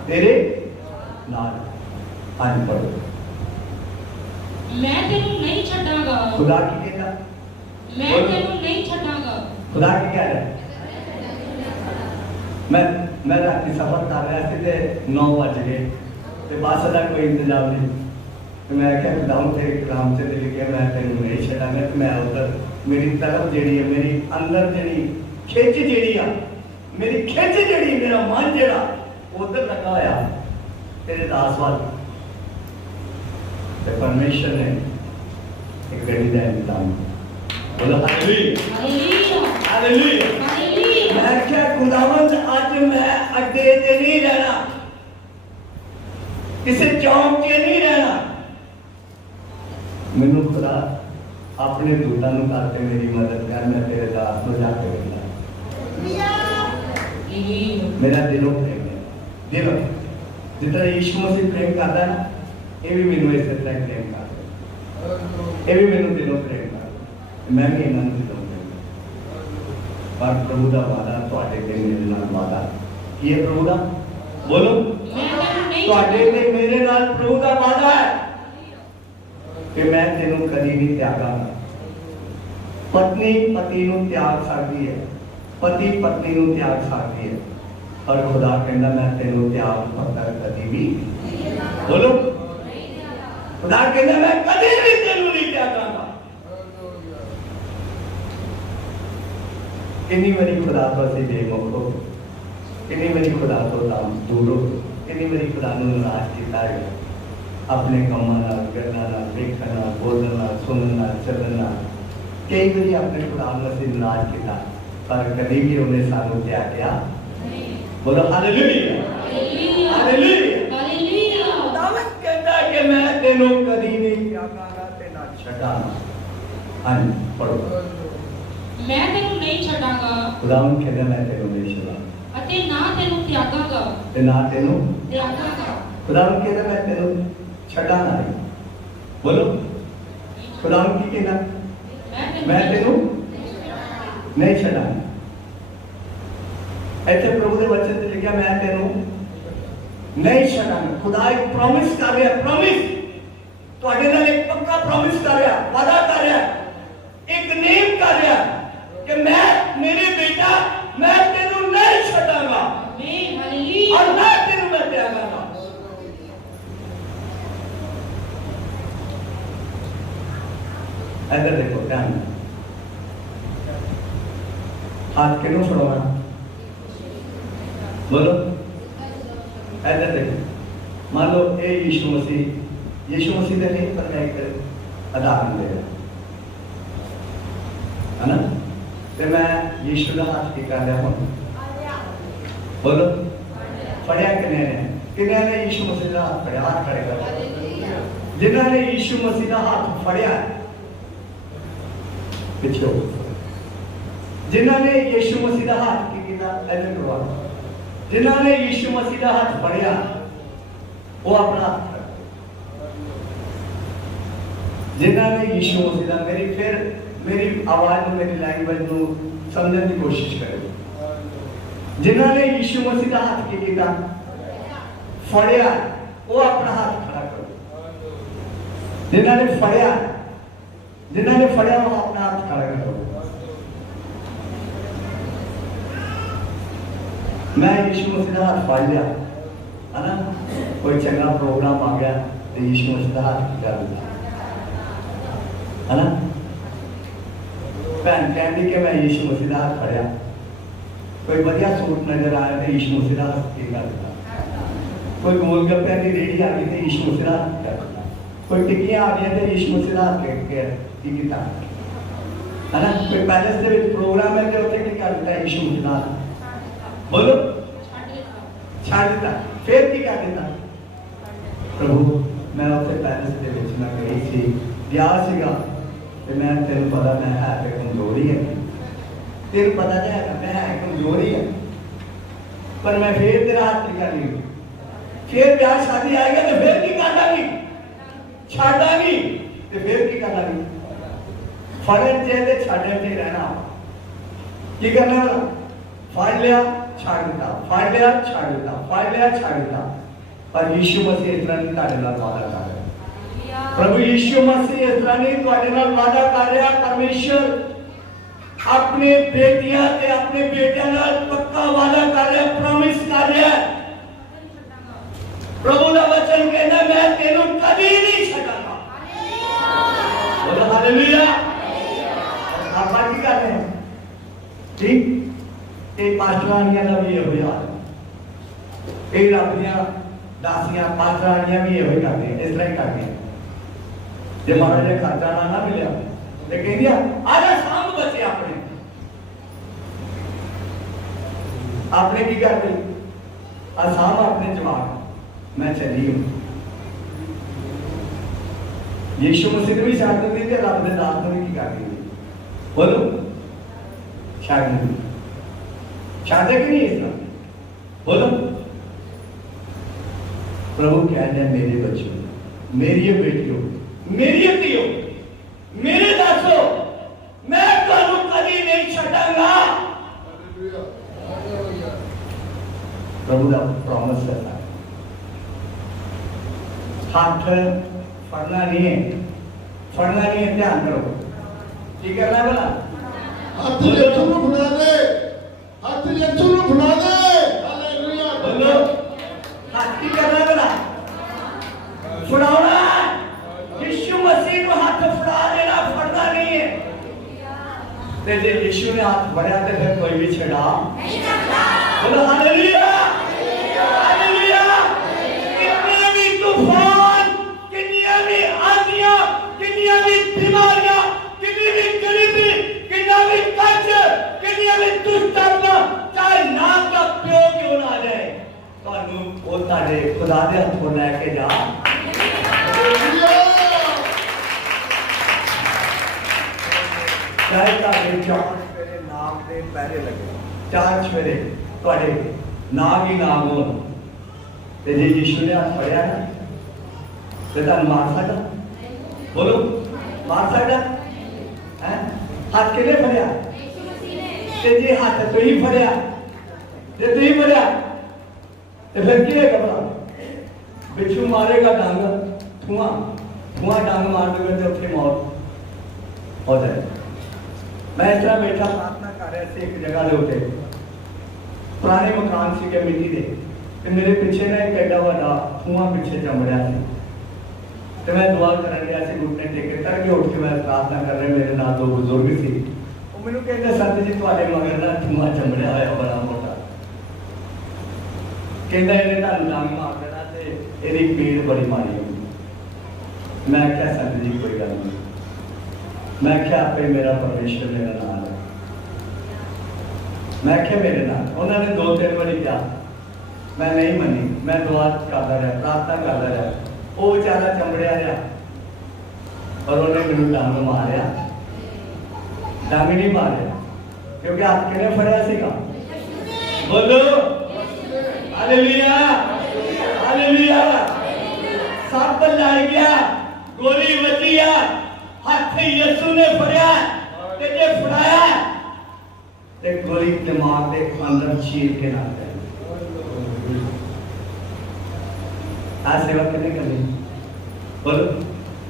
तेरे नाल आज पढ़ो मैं तेनू नहीं छड़ांगा। खुदा की कहता मैं तेनू नहीं छड़ांगा। खुदा की कह रहा मैं रात सफर कर रहा थे ते 9 बज गए ते बस का कोई इंतजाम नहीं तो मैं क्या खुदा तेरे कलाम से लिखे मैं तेनू नहीं छड़ांगा। मैं उधर मेरी तलब जेड़ी है मेरी अंदर जेड़ी खिच जेड़ी आ मेरी खिच जेड़ी मेरा मन जेड़ा उधर लगा होया तेरे दास वाल परमेश्वर ने एक गड़ी का इंतजाम बोलो हालेलुया हालेलुया हालेलुया। मैं क्या खुदावंद आज मैं अड्डे ते नहीं रहना किसी चौक के नहीं रहना मैनू खुदा अपने दूतां नूं करके मेरी मदद कर मैं तेरे दास नूं जाके मिलना मेरा दिलों प्रेम है दिलों जितना यीशु मसीह प्रेम करता है ना ये भी मैनू इस तरह प्रेम करता ये भी मैनू दिलों प्रेम करता मैं भी इन्हां नूं दिलों प्रेम पर प्रभु का वादा तुहाडे ते मेरे नाल वादा की है प्रभु का बोलो तुहाडे ते मेरे नाल प्रभु का वादा है कि मैं तेनू कदी नहीं त्यागांगा। पत्नी पति नूं त्याग सकदी है पति पत्नी नूं त्याग सकदी है पर खुदा कहंदा मैं तेनू त्याग पत्थर कदी भी बोलो खुदा कहंदा मैं कदी भी तेनू नहीं त्यागांगा। कितनी बड़ी खुदा तो असीं बेमुख हो कितनी बड़ी खुदा तो दूर हो कितनी बड़ी खुदा नूं नाराज कीता है अपने कामां नाल गल्लां नाल देखण नाल बोलण नाल सुनण नाल चलण नाल कई बारी अपने खुदा नूं असीं नाराज कीता पर कदी भी उन्हें सानू त्यागया बोलो हालेलुया हालेलुया हालेलुया। दाऊद कहता है कि मैं तेनू कदी नहीं त्यागांगा ते ना छड्डांगा। हां पढ़ो मैं तेनू नहीं छड्डांगा खुदावन कहता मैं तेनू नहीं छड्डांगा अते ना तेनू त्यागांगा ते ना तेनू त्यागांगा। खुदावन कहता मैं तेनू छड्डांगा नहीं बोलो खुदावन की कहना मैं तेनू नहीं छड्डांगा। ऐसे प्रभु के वचन से लिखा मैं तेनू नहीं छड्डांगा। खुदा एक प्रॉमिस कर रहा है प्रॉमिस तुहाडे नाल एक पक्का प्रॉमिस कर रहा वादा कर रहा एक नेम कर रहा कि मैं मेरे बेटा मैं तेनू नहीं छड्डांगा आमीन हालेलुया और मैं तेनू मैं त्यागांगा। इधर देखो ध्यान हाथ किनू छुड़ाना बोलो इधर देखो, मान लो ये यीशु मसीह ने नहीं पर एक उदाहरण दे है ना, तो मैं यीशु का हाथ की कर रहा हूँ, बोलो फड़िया किन्ने ने यीशु मसीह का हाथ फड़िया, हाथ खड़े कर जिन्होंने यीशु मसीह का हाथ फड़िया पिछो, जिन्होंने यीशु मसीह का हाथ की किया ऐसे करवा, जिन्होंने यीशु मसीह का हाथ फड़िया वो अपना हाथ, जिन्होंने यीशु मसीह का, मेरी आवाज में मेरी लैंग्वेज को समझने की कोशिश करें, जिन्होंने यीशु मसीह का हाथ की किया फड़िया वो अपना हाथ खड़ा करो, जिन्होंने फड़िया वो अपना हाथ खड़ा करो। मैं यीशु मसीह का हाथ फड़ लिया है ना, कोई चंगा प्रोग्राम आ गया तो यीशु मसीह का हाथ कर दिया है ना, भैन कहती कि मैं यीशु मसीह का हाथ फड़िया, कोई बढ़िया सूट नजर आया तो यीशु मसीह का हाथ कर दिया, कोई गोलगप्पे की रेहड़ी आ गई तो यीशु मसीह का हाथ कर दिया, कोई टिक्कियां आ गई तो यीशु मसीह का हाथ किया है ना, कोई पैलेस के प्रोग्राम है तो उत्थे की कर दिता यीशु मसीह का हाथ, बोलो छाड़ दिता, फिर की कर दिता प्रभु मैं उत्थे पैलेस के विच मैं गई सी गया सीगा ते मैं तेन पता मैं है ते कमजोरी है, तेन पता तो है मैं है कमजोरी है, पर मैं फिर तेरा हाथ की कर ली, फिर ब्याह शादी आएगा तो फिर की कर लागी, छाड़ दागी तो फिर की कर लागी, फड़न चाहिए छाड़न चाहिए रहना, की करना वाला फाड़ लिया छाड़ दिता, फाड़ लिया छाड़ दिता, फाड़ लिया छाड़ दिता, पर यीशु मसीह इस तरह नहीं तारे नाल वादा कर रहा, प्रभु यीशु मसीह इस तरह नहीं तारे नाल वादा कर रहा, परमेश्वर अपने बेटियां ते अपने बेटियां नाल पक्का वादा कर रहा, प्रॉमिस कर रहा, प्रभु का वचन कहना मैं तेनू कभी नहीं छड़ांगा, बोलो हालेलुया, आप बात कर रहे हैं ठीक, ये पांचवानियां का भी यही हाल है, ये रब दियां दासियां पांचवानियां भी यही करती हैं, इस तरह ही करती हैं, जो माड़ा जिहा खर्चा ना मिलिया तो कहदियां आजा सांभ बचे अपने की कर रही सांभ अपने जवाब, मैं चली हूं यीशु मसीह ने भी छाड़ दी थी, रब ने दास ने भी कर दी, बोलो छाड़ दी, छाड़े कि नहीं इस तरह, बोलो प्रभु कहते हैं मेरे बच्चों मेरी बेटियों मेरी धियो मेरे दासो मैं तुहानू कभी नहीं छड़ांगा, प्रभु का प्रॉमिस है, हाथ फड़ना नहीं है ध्यान करो, की करना है बोला हाथ यीशु ਨੂੰ ਫੜਾ ਦੇ, हाथ यीशु ਨੂੰ फड़ा दे, हालेलुया, बोलो हाथ की करना बोला फड़ाना, यीशु मसीह को हाथ फड़ा देना, फड़ना नहीं है, ते जे यीशु ने हाथ फड़या तो फिर कोई भी छड़ा नहीं सकता, बोलो हालेलुया, हालेलुया, कितने भी तूफान, कितनी भी आंधियां, कितनी भी बीमारियां, कितनी भी गरीबी, कितना भी कर्ज, कितनी भी दुष्टता, चाहे नाम का प्यो क्यों ना जाए, ਤੁਹਾਨੂੰ ਉਹ ਤੁਹਾਡੇ ਖੁਦਾ ਦੇ ਹੱਥੋਂ ਲੈ ਕੇ ਜਾ, ਚਾਹੇ ਤੁਹਾਡੇ ਚਾਰ ਸਵੇਰੇ ਨਾਮ ਦੇ ਪਹਿਰੇ ਲੱਗੇ, ਚਾਰ ਸਵੇਰੇ ਤੁਹਾਡੇ ਨਾਮ ਹੀ ਨਾਮ ਹੋਣ, ਤੇ ਜੇ ਯੀਸ਼ੂ ਨੇ ਹੱਥ ਫੜਿਆ ਨਾ ਤੇ ਤੁਹਾਨੂੰ ਮਾਰ ਸਕਦਾ, ਬੋਲੋ ਮਾਰ ਸਕਦਾ ਹੈ, ਹੱਥ ਕਿਹਨੇ ਫੜਿਆ, ਤੇ ਜੇ ਹੱਥ ਤੁਸੀਂ ਫੜਿਆ, ਜੇ ਤੁਸੀਂ ਫੜਿਆ तो फिर क्या है कपड़ा बिच्छू मारेगा डांग धुआं डांग मार देगा तो उसकी मौत हो जाए। मैं इस तरह बैठा प्रार्थना कर रहा था एक जगह के उत्ते पुराने मकान से के मिट्टी के ते मेरे पीछे ना एक एडा बड़ा धुआं पीछे जम रहा है, तो मैं दुआ कर रहा था, घुटने टेके करके उठ के मैं प्रार्थना कर रहा, मेरे नाल दो बुजुर्ग सी, वो मैंने कहते संत जी तुम्हारे मगर ना धुआं जम रहा है बड़ा मोटा, कहता इन्हें तुहानू डंग मार देना ते इहदी पीड़ बड़ी माड़ी होगी। मैं क्या संत जी कोई गल नहीं, मैं क्या आपे मेरा परमेश्वर मेरा नाल है, मैं क्या मेरे नाल। उन्होंने 2-3 बारी कहा, मैं नहीं मनी, मैं दुआ करता रहा, प्रार्थना करता रहा, वो बेचारा चंबड़िया रहा, पर उन्हें मैनू डंग मारिया, डंग नहीं मारिया क्योंकि हाथ किने फड़िया सीगा, बोलो हालेलुया हालेलुया। सब लड़ गया, गोली बची है, हाथ यीशु ने फड़िया ते जे फड़ाया ते गोली दिमाग के अंदर चीर के ना गई। आज सेवा किने करनी, बोलो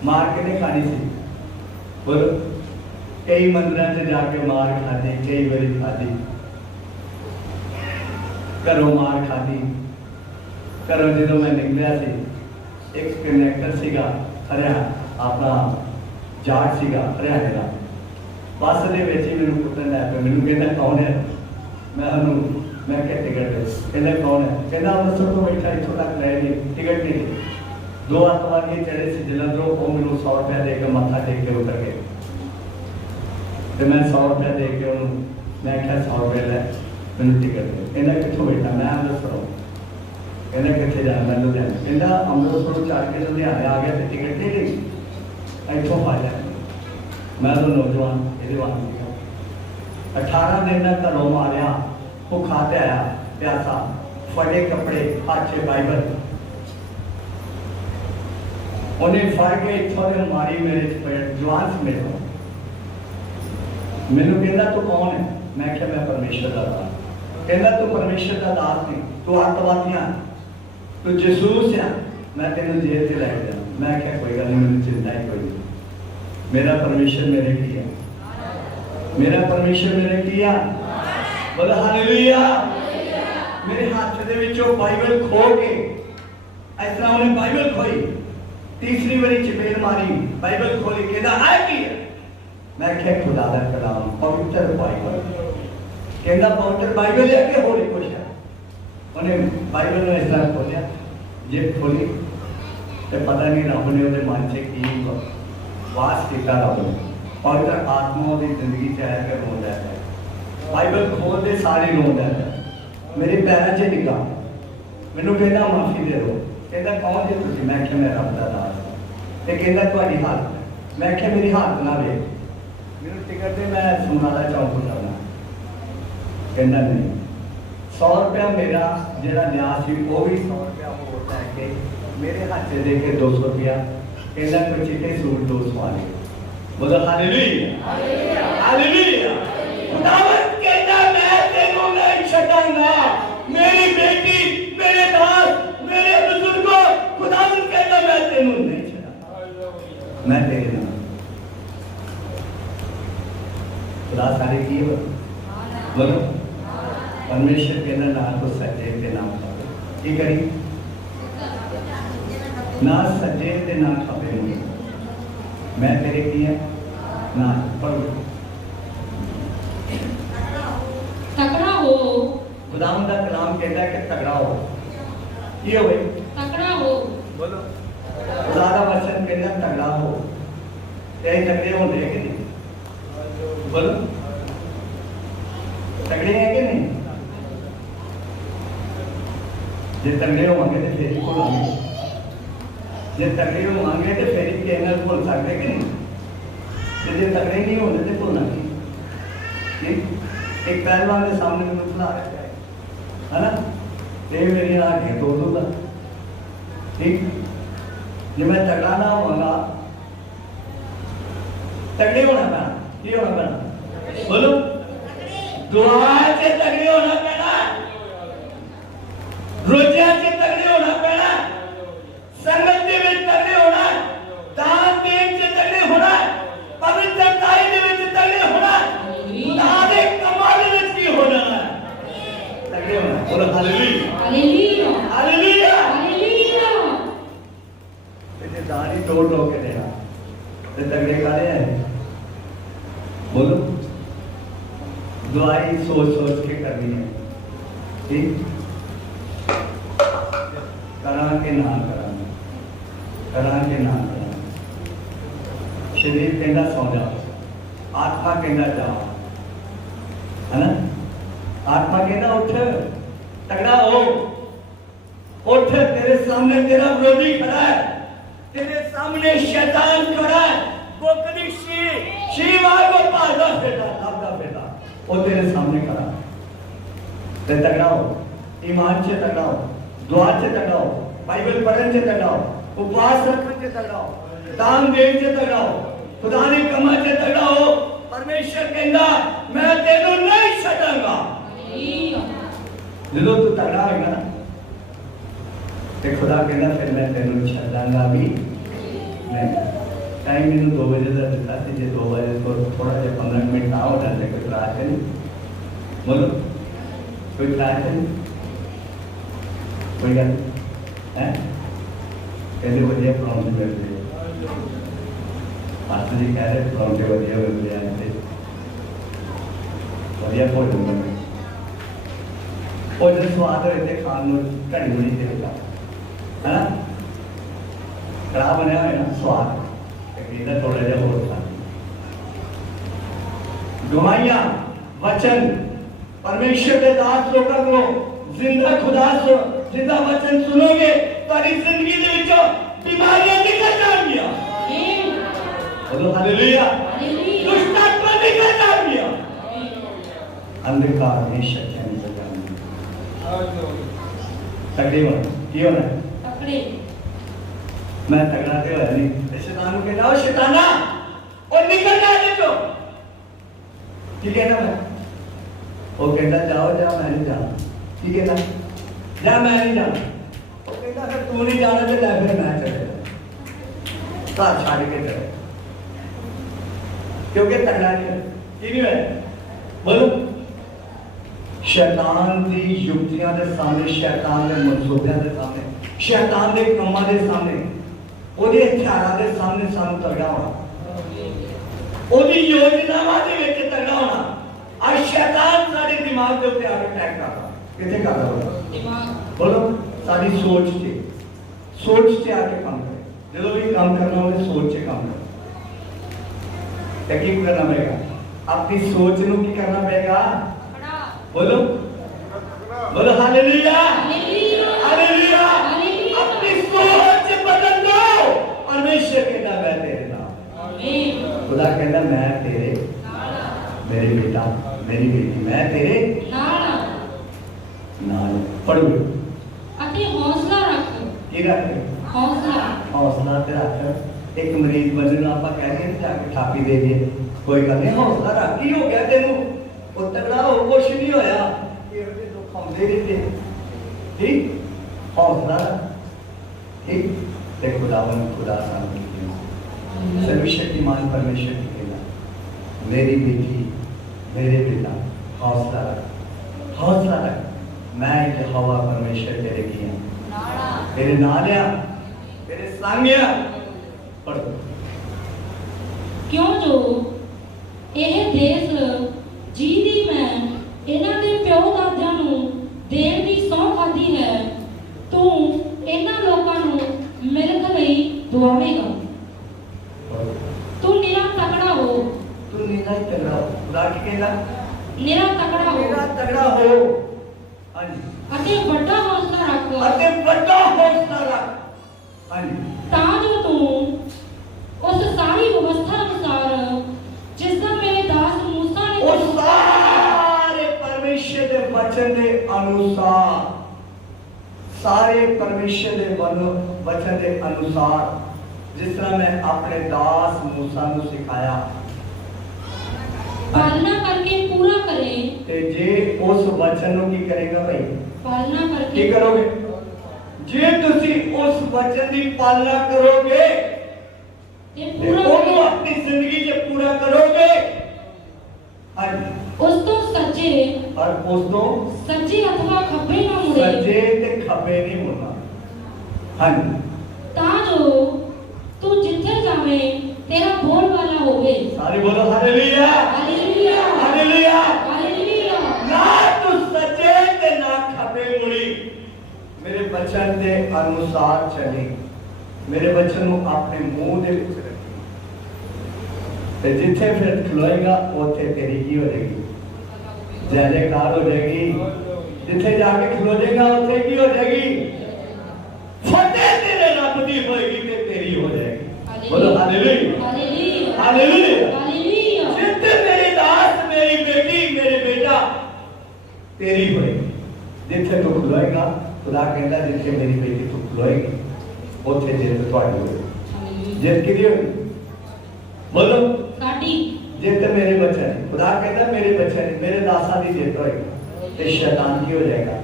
मार किने खानी सी, बोलो कई मंदिर से जाके मार खाधी, कई बारी खाधी, घरों मार खाधी, घरों जो मैं निकलिया सी एक कनेक्टर सीगा हरियाणा अपना जाट सीगा हरियाणे का, बस के मैनू कुटन लग पे, मैनू कहता कौन है, मैं क्या टिकट कहना कौन है, कहना अमृतसर तो बैठा इतों तक ले गई टिकट नहीं दी। 2 आतंकवादी चढ़े से जलंधरों वो मैनू 100 रुपया दे के मत्था टेक के उतर गए, तो मैं 100 रुपया दे के उन्होंने मैं क्या 100 रुपया लै मैंने टिकट दे, कहना कितों बैठा, मैं अमृतसरों, कहना कितने जाना, मैं लुधियाने, कहना अमृतसरों चढ़ के लुधियाने आ गया तो टिकट नहीं ली, इतों पा लिया। मैं तो नौजवान ये 18 दिन तक घरों मारिया, भुखा ते आया प्यासा, फटे कपड़े हाथ से बाइबल, उन्हें फड़ के इतों ने मारी मेरे जवान से मेरे मैनू कहना तू कौन है, मैं क्या मैं परमेश्वर का दास, कहना तू परमेश्वर का दास नहीं, तू अतवादियां, तू जसूस है, मैं तेन जेल से लैके जाना। मैं क्या कोई गल नहीं, मैंने चिंता ही कोई नहीं, मेरा परमेश्वर मेरे किया, मेरा परमेश्वर मेरे किया, बोला हालेलुया। मेरे हाथ दे विचों बाइबल खो के इस तरह उन्हें बाइबल खोई, तीसरी बारी चपेट मारी, बाइबल खोली, कहता है की है, मैं क्या खुदा दा कलाम पवित्र बाइबल, कहता पवित्र बाइबल है कि होली कुछ है, उन्हें बाइबल में इस तरह खोलिया, जे खोली तो पता नहीं रब ने उहदे मन से की वास किया, रब ने पवित्र आत्मा की जिंदगी च आया के रोंदा है, बाइबल खोलते सारे रोंदा है, मेरे पैरों से डिगा, मैनू कहना माफी दे दो, कहता कौन जी तुसीं, मैं क्या मैं रब दा दास, ते कहता तुहाडी हालत, मैं क्या मेरी हालत ना वे, मैनू टिकट दे, मैं सुनाला चौंक जाना, कहना नहीं 100 रुपया मेरा जिहड़ा न्यास सी वो भी 100 रुपया होर लैके मेरे हाथ से दे के 200 रुपया, कहना कोई चिट्टे सूट 2 सवाले, बोलो हालेलुया हालेलुया। खुदावंद कहता मैं तेनू नहीं छड्डांगा, मेरी बेटी मेरे दास मेरे बुजुर्गों, खुदावंद कहता मैं तेनू नहीं छड्डांगा, मैं तेरे नाल। खुदा सारे की बोलो परमेश्वर कहना ना तो सज्जे ते ना खबे, की करी ना सज्जे ते ना खबे, मैं तेरे की है ना पढ़ो, तगड़ा हो, खुदावंद का कलाम कहता है कि तगड़ा हो, ये हो तगड़ा हो, बोलो खुदा का वचन कहता है तगड़ा हो, यही तगड़े होंगे कि नहीं, बोलो तगड़े हैं कि नहीं, जे तगड़े होंगे तो फिर को लाएंगे, जे तगड़े होंगे तो फिर के एनर भूल सकते कि नहीं, जे तगड़े नहीं होंगे तो भूलना नहीं। एक पहलवान के सामने में खिला रहा है ना, ये मेरी आंखें तो दूंगा, ठीक, जे मैं तगड़ा ना होगा, तगड़े होना पैना, ये होना पैना, बोलो दुआ से तगड़े होना पैना, रोजा से तगड़े होना पैना, संगत दे विच तगड़े होना, दान देन से तगड़े होना, पवित्रताई दे विच तगड़े होना, खुदा दे कमाल विच भी होना, तगड़े होना, बोलो हालेलुया हालेलुया हालेलुया हालेलुया। ये दान ही तोड़ लो के देना, ते तगड़े काले हैं, बोलो दुआई सोच सोच के करनी है, ठीक के ना करा शरीर कहता सौ जा, आत्मा कहता जा, है ना? आत्मा कहता उठ, तगड़ा हो, उठ, तेरे सामने तेरा विरोधी खड़ा है, तेरे सामने शैतान खड़ा है, वो कभी शिवाय को पादा बेटा वो तेरे सामने खड़ा है। ते तगड़ा हो, ईमान से तगड़ा हो, दुआ से तगड़ा हो, बाइबल पढ़ने से तगड़ा हो, उपवास रखने से तगड़ा हो, दान देने से तगड़ा हो, खुदा ने कमा से तगड़ा हो। परमेश्वर कहता मैं तेनू नहीं छड़ांगा। जो तू तगड़ा होगा ना ते खुदा कहता फिर मैं तेनू छड़ांगा भी नहीं। टाइम मैंने 2 बजे का दिता थी, जे 2 बजे तो थोड़ा जा 15 मिनट ना हो जाते कोई त्रास है नहीं, बोलो कोई त्रास है नहीं, कोई गल है कहते बढ़िया परौंठे मिलते मास्टर जी कह रहे परौंठे बढ़िया मिलते हैं, बढ़िया भोजन मिलते भोजन स्वाद होते खान घड़ी घड़ी देगा, है ना? कड़ा बनया है ना स्वाद थोड़ा जहा होर खा गवाइयां वचन परमेश्वर के दास लोगों को जिंदा खुदा जिंदा वचन सुनोगे तारी जिंदगी दे विचों बीमारियां निकल जाएंगी। बोलो हालेलुया। दुष्ट आत्मा निकल जाएंगी, अंधकार में शक्तियां निकल जाएंगी। तकरीबन की होना है तकड़े मैं तगड़ा के होया नहीं, शैतान को कहना ओ शैताना और निकल जा दे तो ठीक है ना? मैं वो कहता जाओ जा, मैं नहीं जाना, ठीक है ना? जा मैं नहीं जाना, वो कहता फिर तू नहीं जाना तो जा फिर मैं चले घर छाड़ के चले, क्योंकि तगड़ा नहीं है की नहीं है। बोलो शैतान की युक्तियां के सामने, शैतान के मनसूबियां के सामने, शैतान के कामां के सामने, ओदे हथियारां के सामने सानू तगड़ा होना, ओदी योजनावां दे विच तगड़ा होना। आज शैतान साडे दिमाग दे उत्ते आके अटैक करदा, किथे करदा दिमाग बोलो साडी सोच से आके काम करे। जदों भी काम करना होवे सोच से काम करो। ते की करना पड़ेगा? अपनी सोच नू की करना पड़ेगा? बोलो बोलो हालेलुया हालेलुया। अपनी सोच बदल दो। परमेश्वर कहता मैं तेरे नाल, खुदा कहता मैं तेरे, मेरे बेटा मेरी बेटी मैं तेरे नाल। पढ़ो अति हौसला रख, की रख, हौसला ते रख। एक मरीज बंदे नूं आपां कह रहे जाके थापी दे दिए, कोई गल नहीं, हौसला रख। की हो गया तेनू? वो तगड़ा हो, कुछ नहीं होया, दुख आउंदे रहते, ठीक? हौसला रख, ठीक? ते खुदा सामने सर्वशक्तिमान परमेश्वर की कहना मेरी बेटी मेरे बेटा हौसला रख, मैं यहोवा परमेश्वर तेरे की हूं, तेरे नाल आ, तेरे संग आ। पढ़ो क्यों जो यह देश ਜਿਹਦੀ ਮੈਂ ਇਹਨਾਂ ਦੇ ਪਿਓ ਦਾਦਿਆਂ ਨੂੰ ਦੇਣ ਦੀ ਸਹੁੰ ਖਾਧੀ ਹੈ, ਤੂੰ ਇਹਨਾਂ ਲੋਕਾਂ ਨੂੰ ਮਿਲਕ ਲਈ ਦੁਆਵੇਂਗਾ। ਤੂੰ ਨਿਰਾ ਤਕੜਾ ਹੋ, तू नीला ही तगड़ा हो। खुदा की कहना ਨਿਰਾ ਤਕੜਾ ਹੋ मेरा तगड़ा हो। हाँ जी। ਅਤੇ ਵੱਡਾ ਹੌਸਲਾ ਰੱਖ, अते बड़ा हौसला रख। हाँ जी। ਤਾਂ ਜੋ ਤੂੰ ਉਸ ਸਾਰੀ ਵਿਵਸਥਾ ਅਨੁਸਾਰ ਜਿਸ ਦਾ ਮੇਰੇ ਦਾਸ मूसा ने और सारे परमेश्वर के वचन के अनुसार, सारे परमेश्वर के वचन के अनुसार जिस तरह मैं अपने दास मूसा को सिखाया, पालना करके पूरा करे। ते जे उस वचन को की करेगा भाई? पालना करके की करोगे? जे तुसी उस वचन की पालना करोगे ते ते पूरा ओनू अपनी जिंदगी च पूरा करोगे। हाँ जी। उस तो सज्जे और उस तो सज्जे अथवा खब्बे ना मुड़े, सज्जे ते खब्बे नहीं मुड़ना। हाँ जी। ਤਾਂ ਜੋ ਤੂੰ ਜਿੱਥੇ ਜਾਵੇਂ ਤੇਰਾ ਬੋਲ ਵਾਲਾ ਹੋਵੇ। सारे बोलो हालेलुया ਹਾਲੇਲੂਇਆ हालेलुया। ਹਾਲੇਲੂਇਆ। ना तू सज्जे ते ना खब्बे मुड़ी। मेरे बचन के अनुसार चली, मेरे बचन को अपने मुंह के विच रखी, ते जिथे फिर खलोएगा उथे तेरी की हो जाएगी, जय जयकार हो जाएगी। जिथे जाके खलो जाएगा उथे की हो जाएगी, फतेह तेरे रब दी होएगी ते तेरी हो जाएगी। बोलो हालेलुया हालेलुया हालेलुया। हालेलुया। जिथे मेरी दास, मेरी बेटी, मेरे बेटा तेरी होएगी, जिथे तू खलोएगा, खुदा कहता जिथे मेरी बेटी तू खलोएगी उथे जित तुहाडी होएगी। जित किहदी होएगी? बोलो साडी। जित मेरे बचन, खुदा कहता मेरे बचन, मेरे दासा दी जित होएगी ते शैतान की हो जाएगा,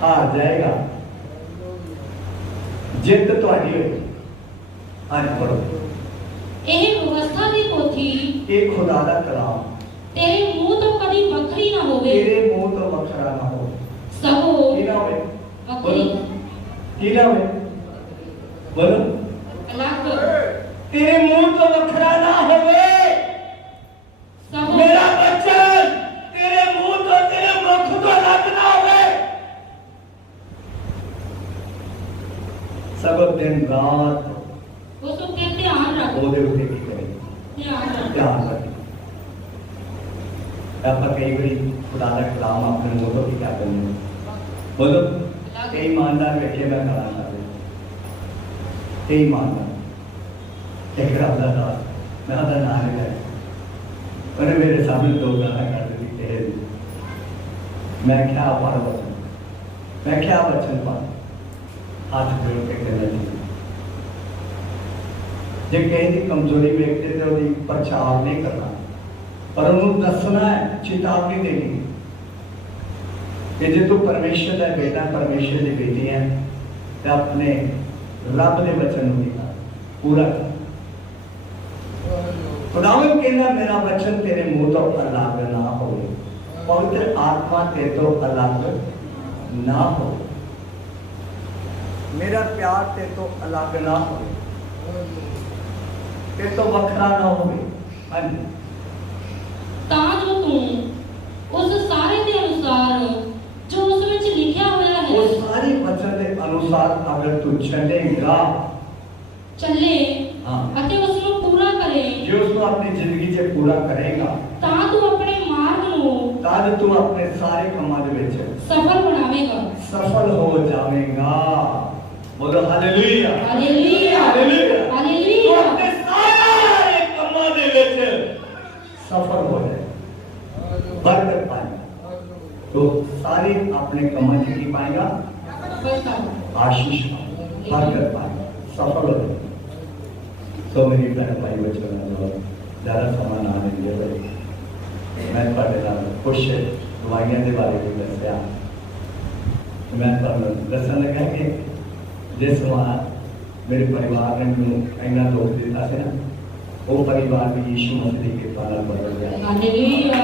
हार जाएगा। जित तुहाडी होएगी। आज पढ़ो ਇਹ ਵਿਵਸਥਾ ਦੀ ਪੋਥੀ ਇਹ ਖੁਦਾ ਦਾ ਕਲਾਮ ਤੇਰੇ ਮੂੰਹ ਤੋਂ ਕਦੀ ਵੱਖਰੀ ਨਾ ਹੋਵੇ, ਤੇਰੇ ਮੂੰਹ ਤੋਂ ਵੱਖਰਾ ਨਾ ਹੋ। ਸਗੋਂ ਕੀ ਨਾ ਹੋਵੇ? ਵੱਖਰੀ ਕੀ ਨਾ ਹੋਵੇ? ਬੋਲੋ ਅਲੱਗ ਤੇਰੇ ਮੂੰਹ ਤੋਂ ਵੱਖਰਾ ਨਾ ਹੋਵੇ। ਸਗੋਂ ਮੇਰਾ ਬਚਨ ਤੇਰੇ ਮੂੰਹ ਤੋਂ, ਤੇਰੇ ਮੁਖ ਤੋਂ ਅਲੱਗ ਨਾ ਹੋਵੇ। ਸਗੋਂ ਦਿਨ ਰਾਤ ਉਸ ਉੱਤੇ ਧਿਆਨ ਰੱਖ, ਉਹਦੇ ਉੱਤੇ ਕੀ ਕਰੇ? ਧਿਆਨ ਰੱਖ। ਧਿਆਨ ਰੱਖ। ਆਪਾਂ ਕਈ ਵਾਰੀ ਖੁਦਾ ਦਾ ਕਲਾਮ ਆਪਣੇ ਮੂੰਹ ਤੋਂ ਕੀ ਕਰ ਦਿੰਦੇ ਹਾਂ? ਬੋਲੋ ਕਈ ਇਮਾਨਦਾਰ ਵੇਖੇ ਮੈਂ ਕਰਾਂ ਕਰਦੇ, ਕਈ ਇਮਾਨਦਾਰ ਇੱਕ ਰੱਬ ਦਾ ਦਾਸ, ਮੈਂ ਉਹਦਾ ਨਾਮ ਨਹੀਂ ਲਿਆ, ਉਹਨੇ ਮੇਰੇ ਸਾਹਮਣੇ ਦੋ ਗਾਲਾਂ ਕੱਢ ਦਿੱਤੀਆਂ। ਮੈਂ ਕਿਹਾ ਪੜ੍ਹ ਵਚਨ, ਮੈਂ ਕਿਹਾ ਵਚਨ ਪੜ੍ਹ, ਹੱਥ ਜੋੜ ਕੇ ਕਹਿੰਦਾ जे कहीं की कमजोरी वेखते तो उसकी प्रचार नहीं करना, पर उन्होंने दसना है, चेतावनी देनी कि जो तू परमेश्वर का बेटा, परमेश्वर की बेटी है, तो अपने रब के वचन को पूरा कर। खुदावंद कहना मेरा वचन तेरे मुंह तो अलग ना हो, पवित्र आत्मा तेरे तो अलग ना हो, मेरा प्यार तेरे तो अलग ना हो, ते तो वखरा ना होवे। हाँ जी। ਤਾਂ ਜੋ ਤੂੰ ਉਸ ਸਾਰੇ ਦੇ ਅਨੁਸਾਰ ਜੋ ਉਸ ਵਿੱਚ ਲਿਖਿਆ ਹੋਇਆ वो ਹੈ सारी वचन के अनुसार अगर तू चलेगा, ਚੱਲੇ हाँ, ਅਤੇ ਉਸ ਨੂੰ ਪੂਰਾ ਕਰੇ, जो उसको अपनी जिंदगी से पूरा करेगा, ਤਾਂ ਤੂੰ ਆਪਣੇ ਮਾਰਗ ਨੂੰ तब तू अपने सारे कामां दे विच ਸਫਲ ਬਣਾਵੇਂਗਾ। सफल हो जाएगा। बोलो हालेलुया ਹਾਲੇਲੂਇਆ हालेलुया। तू ਹਾਲੇਲੂਇਆ। अपने सारे कामां दे विच सफल हो जाए, बरकत पाएगा, तो सारे अपने कामां च की पाएगा? आशीष पाएगा, बरकत पाएगा, सफल हो जाएगा। तो मेरी बहन भाई बच्चों ने ज़्यादा समा ना देंगे, मैं ਤੁਹਾਡੇ ਨਾਲ ਕੁਝ ਦਵਾਈਆਂ ਦੇ ਬਾਰੇ ਵੀ ਦੱਸਿਆ। ਮੈਂ ਤੁਹਾਨੂੰ ਦੱਸਣ ਲੱਗਾ ਕਿ ਜਿਸ ਵਾਰ ਮੇਰੇ ਪਰਿਵਾਰ ਨੇ ਮੈਨੂੰ ਇੰਨਾ ਦੁੱਖ ਦਿੱਤਾ ਸੀ ਨਾ, ਉਹ ਪਰਿਵਾਰ ਵੀ ਯੀਸ਼ੂ ਮਸੀਹ ਦੀ ਕਿਰਪਾ ਨਾਲ ਬਦਲ ਗਿਆ। ਹਾਲੇਲੂਇਆ।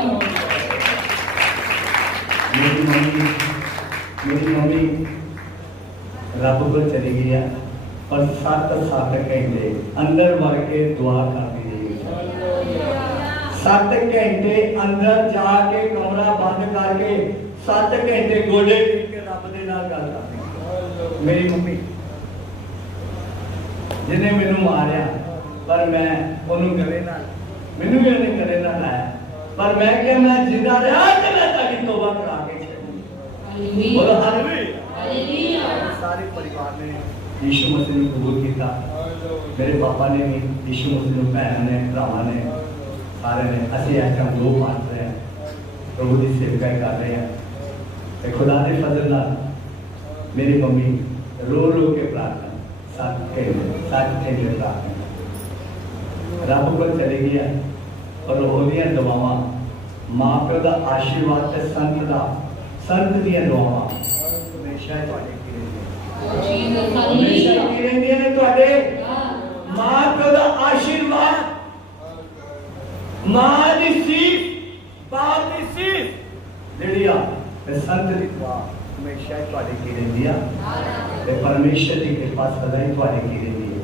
मेरी मम्मी रब को चली गई है, और 7 घंटे अंदर वड़ के दुआ करती रही। 7 घंटे अंदर जाके कमरा बंद करके 7 घंटे गोडे टेक के रब दे नाल गल करती। मेरी मम्मी जिन्हें मैनू मारिया, पर मैं उन्होंने गले ना, मैनू भी उन्हें गले ना लाया, पर मैं क्या मैं जिंदा रहा तो मैं ताकि तौबा करा के छोड़ूं। बोलो हालेलुया हालेलुया। सारे परिवार ने यीशु मसीह को कबूल किया, मेरे पापा ने भी यीशु मसीह को, भैन ने, भरावां ने, सारे ने। असि इस टाइम 2 पास रहे हैं, प्रभु की सेवकाई कर रहे हैं, ते खुदा के फजल नाल मेरी मम्मी रो रो के प्रार्थना 7 घंटे प्रार्थना रब को चली गया, और ओदियां दुआवां, मां प्यो का आशीर्वाद ते संत दी दुआवां हमेशा तुहाडे की रहिंदियां, हमेशा की रहिंदियां ने तुहाडे। मां प्यो का आशीर्वाद, मां दी सीख, बाप दी सीख जिहड़ी आ ते संत दी दुआ हमेशा तुहाडे की रहिंदी आ, ते परमेश्वर दी कृपा सदा ही तुहाडे की रहिंदी है।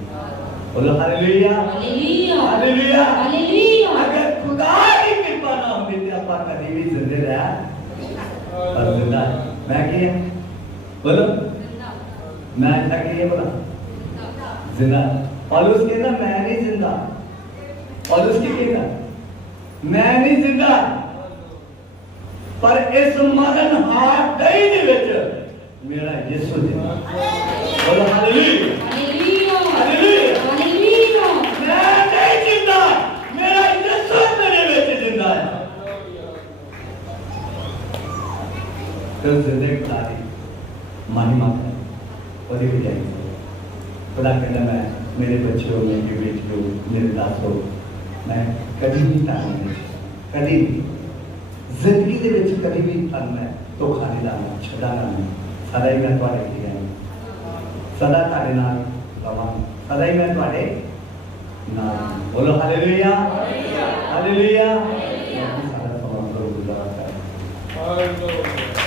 बोलो हालेलुया हालेलुया हालेलुया हालेलुया। अगर खुदा की कृपा ना होती तो आप कभी भी जिंदे रह, पर जिंदा मैं क्या बोलो मैं था कि ये बोला जिंदा। पौलुस कहता मैं नहीं जिंदा। पौलुस की कहता मैं नहीं जिंदा, पर इस मरण हार दही दे विच मेरा यीशु जिंदा। बोलो हालेलुया हालेलुया हालेलुया। हालेलुया। मैं नहीं जिंदा, मेरा यीशु मेरे विच जिंदा है। तो जिंदगी तारी महिमा है और ये क्या है? खुदा कहता मैं मेरे बच्चों मेरी बेटियों मेरे दासों मैं कभी भी ताने नहीं, कभी भी जिंदगी दे विच कभी भी तन मैं तो खाली लाना छड़ाना नहीं। सदा ही मैं तुम्हारे लिए है, सदा तारे नाल रवांगा, सदा ही मैं तुम्हारे नाल। बोलो हालेलुया हालेलुया। सारा समाज को गुजारा कर।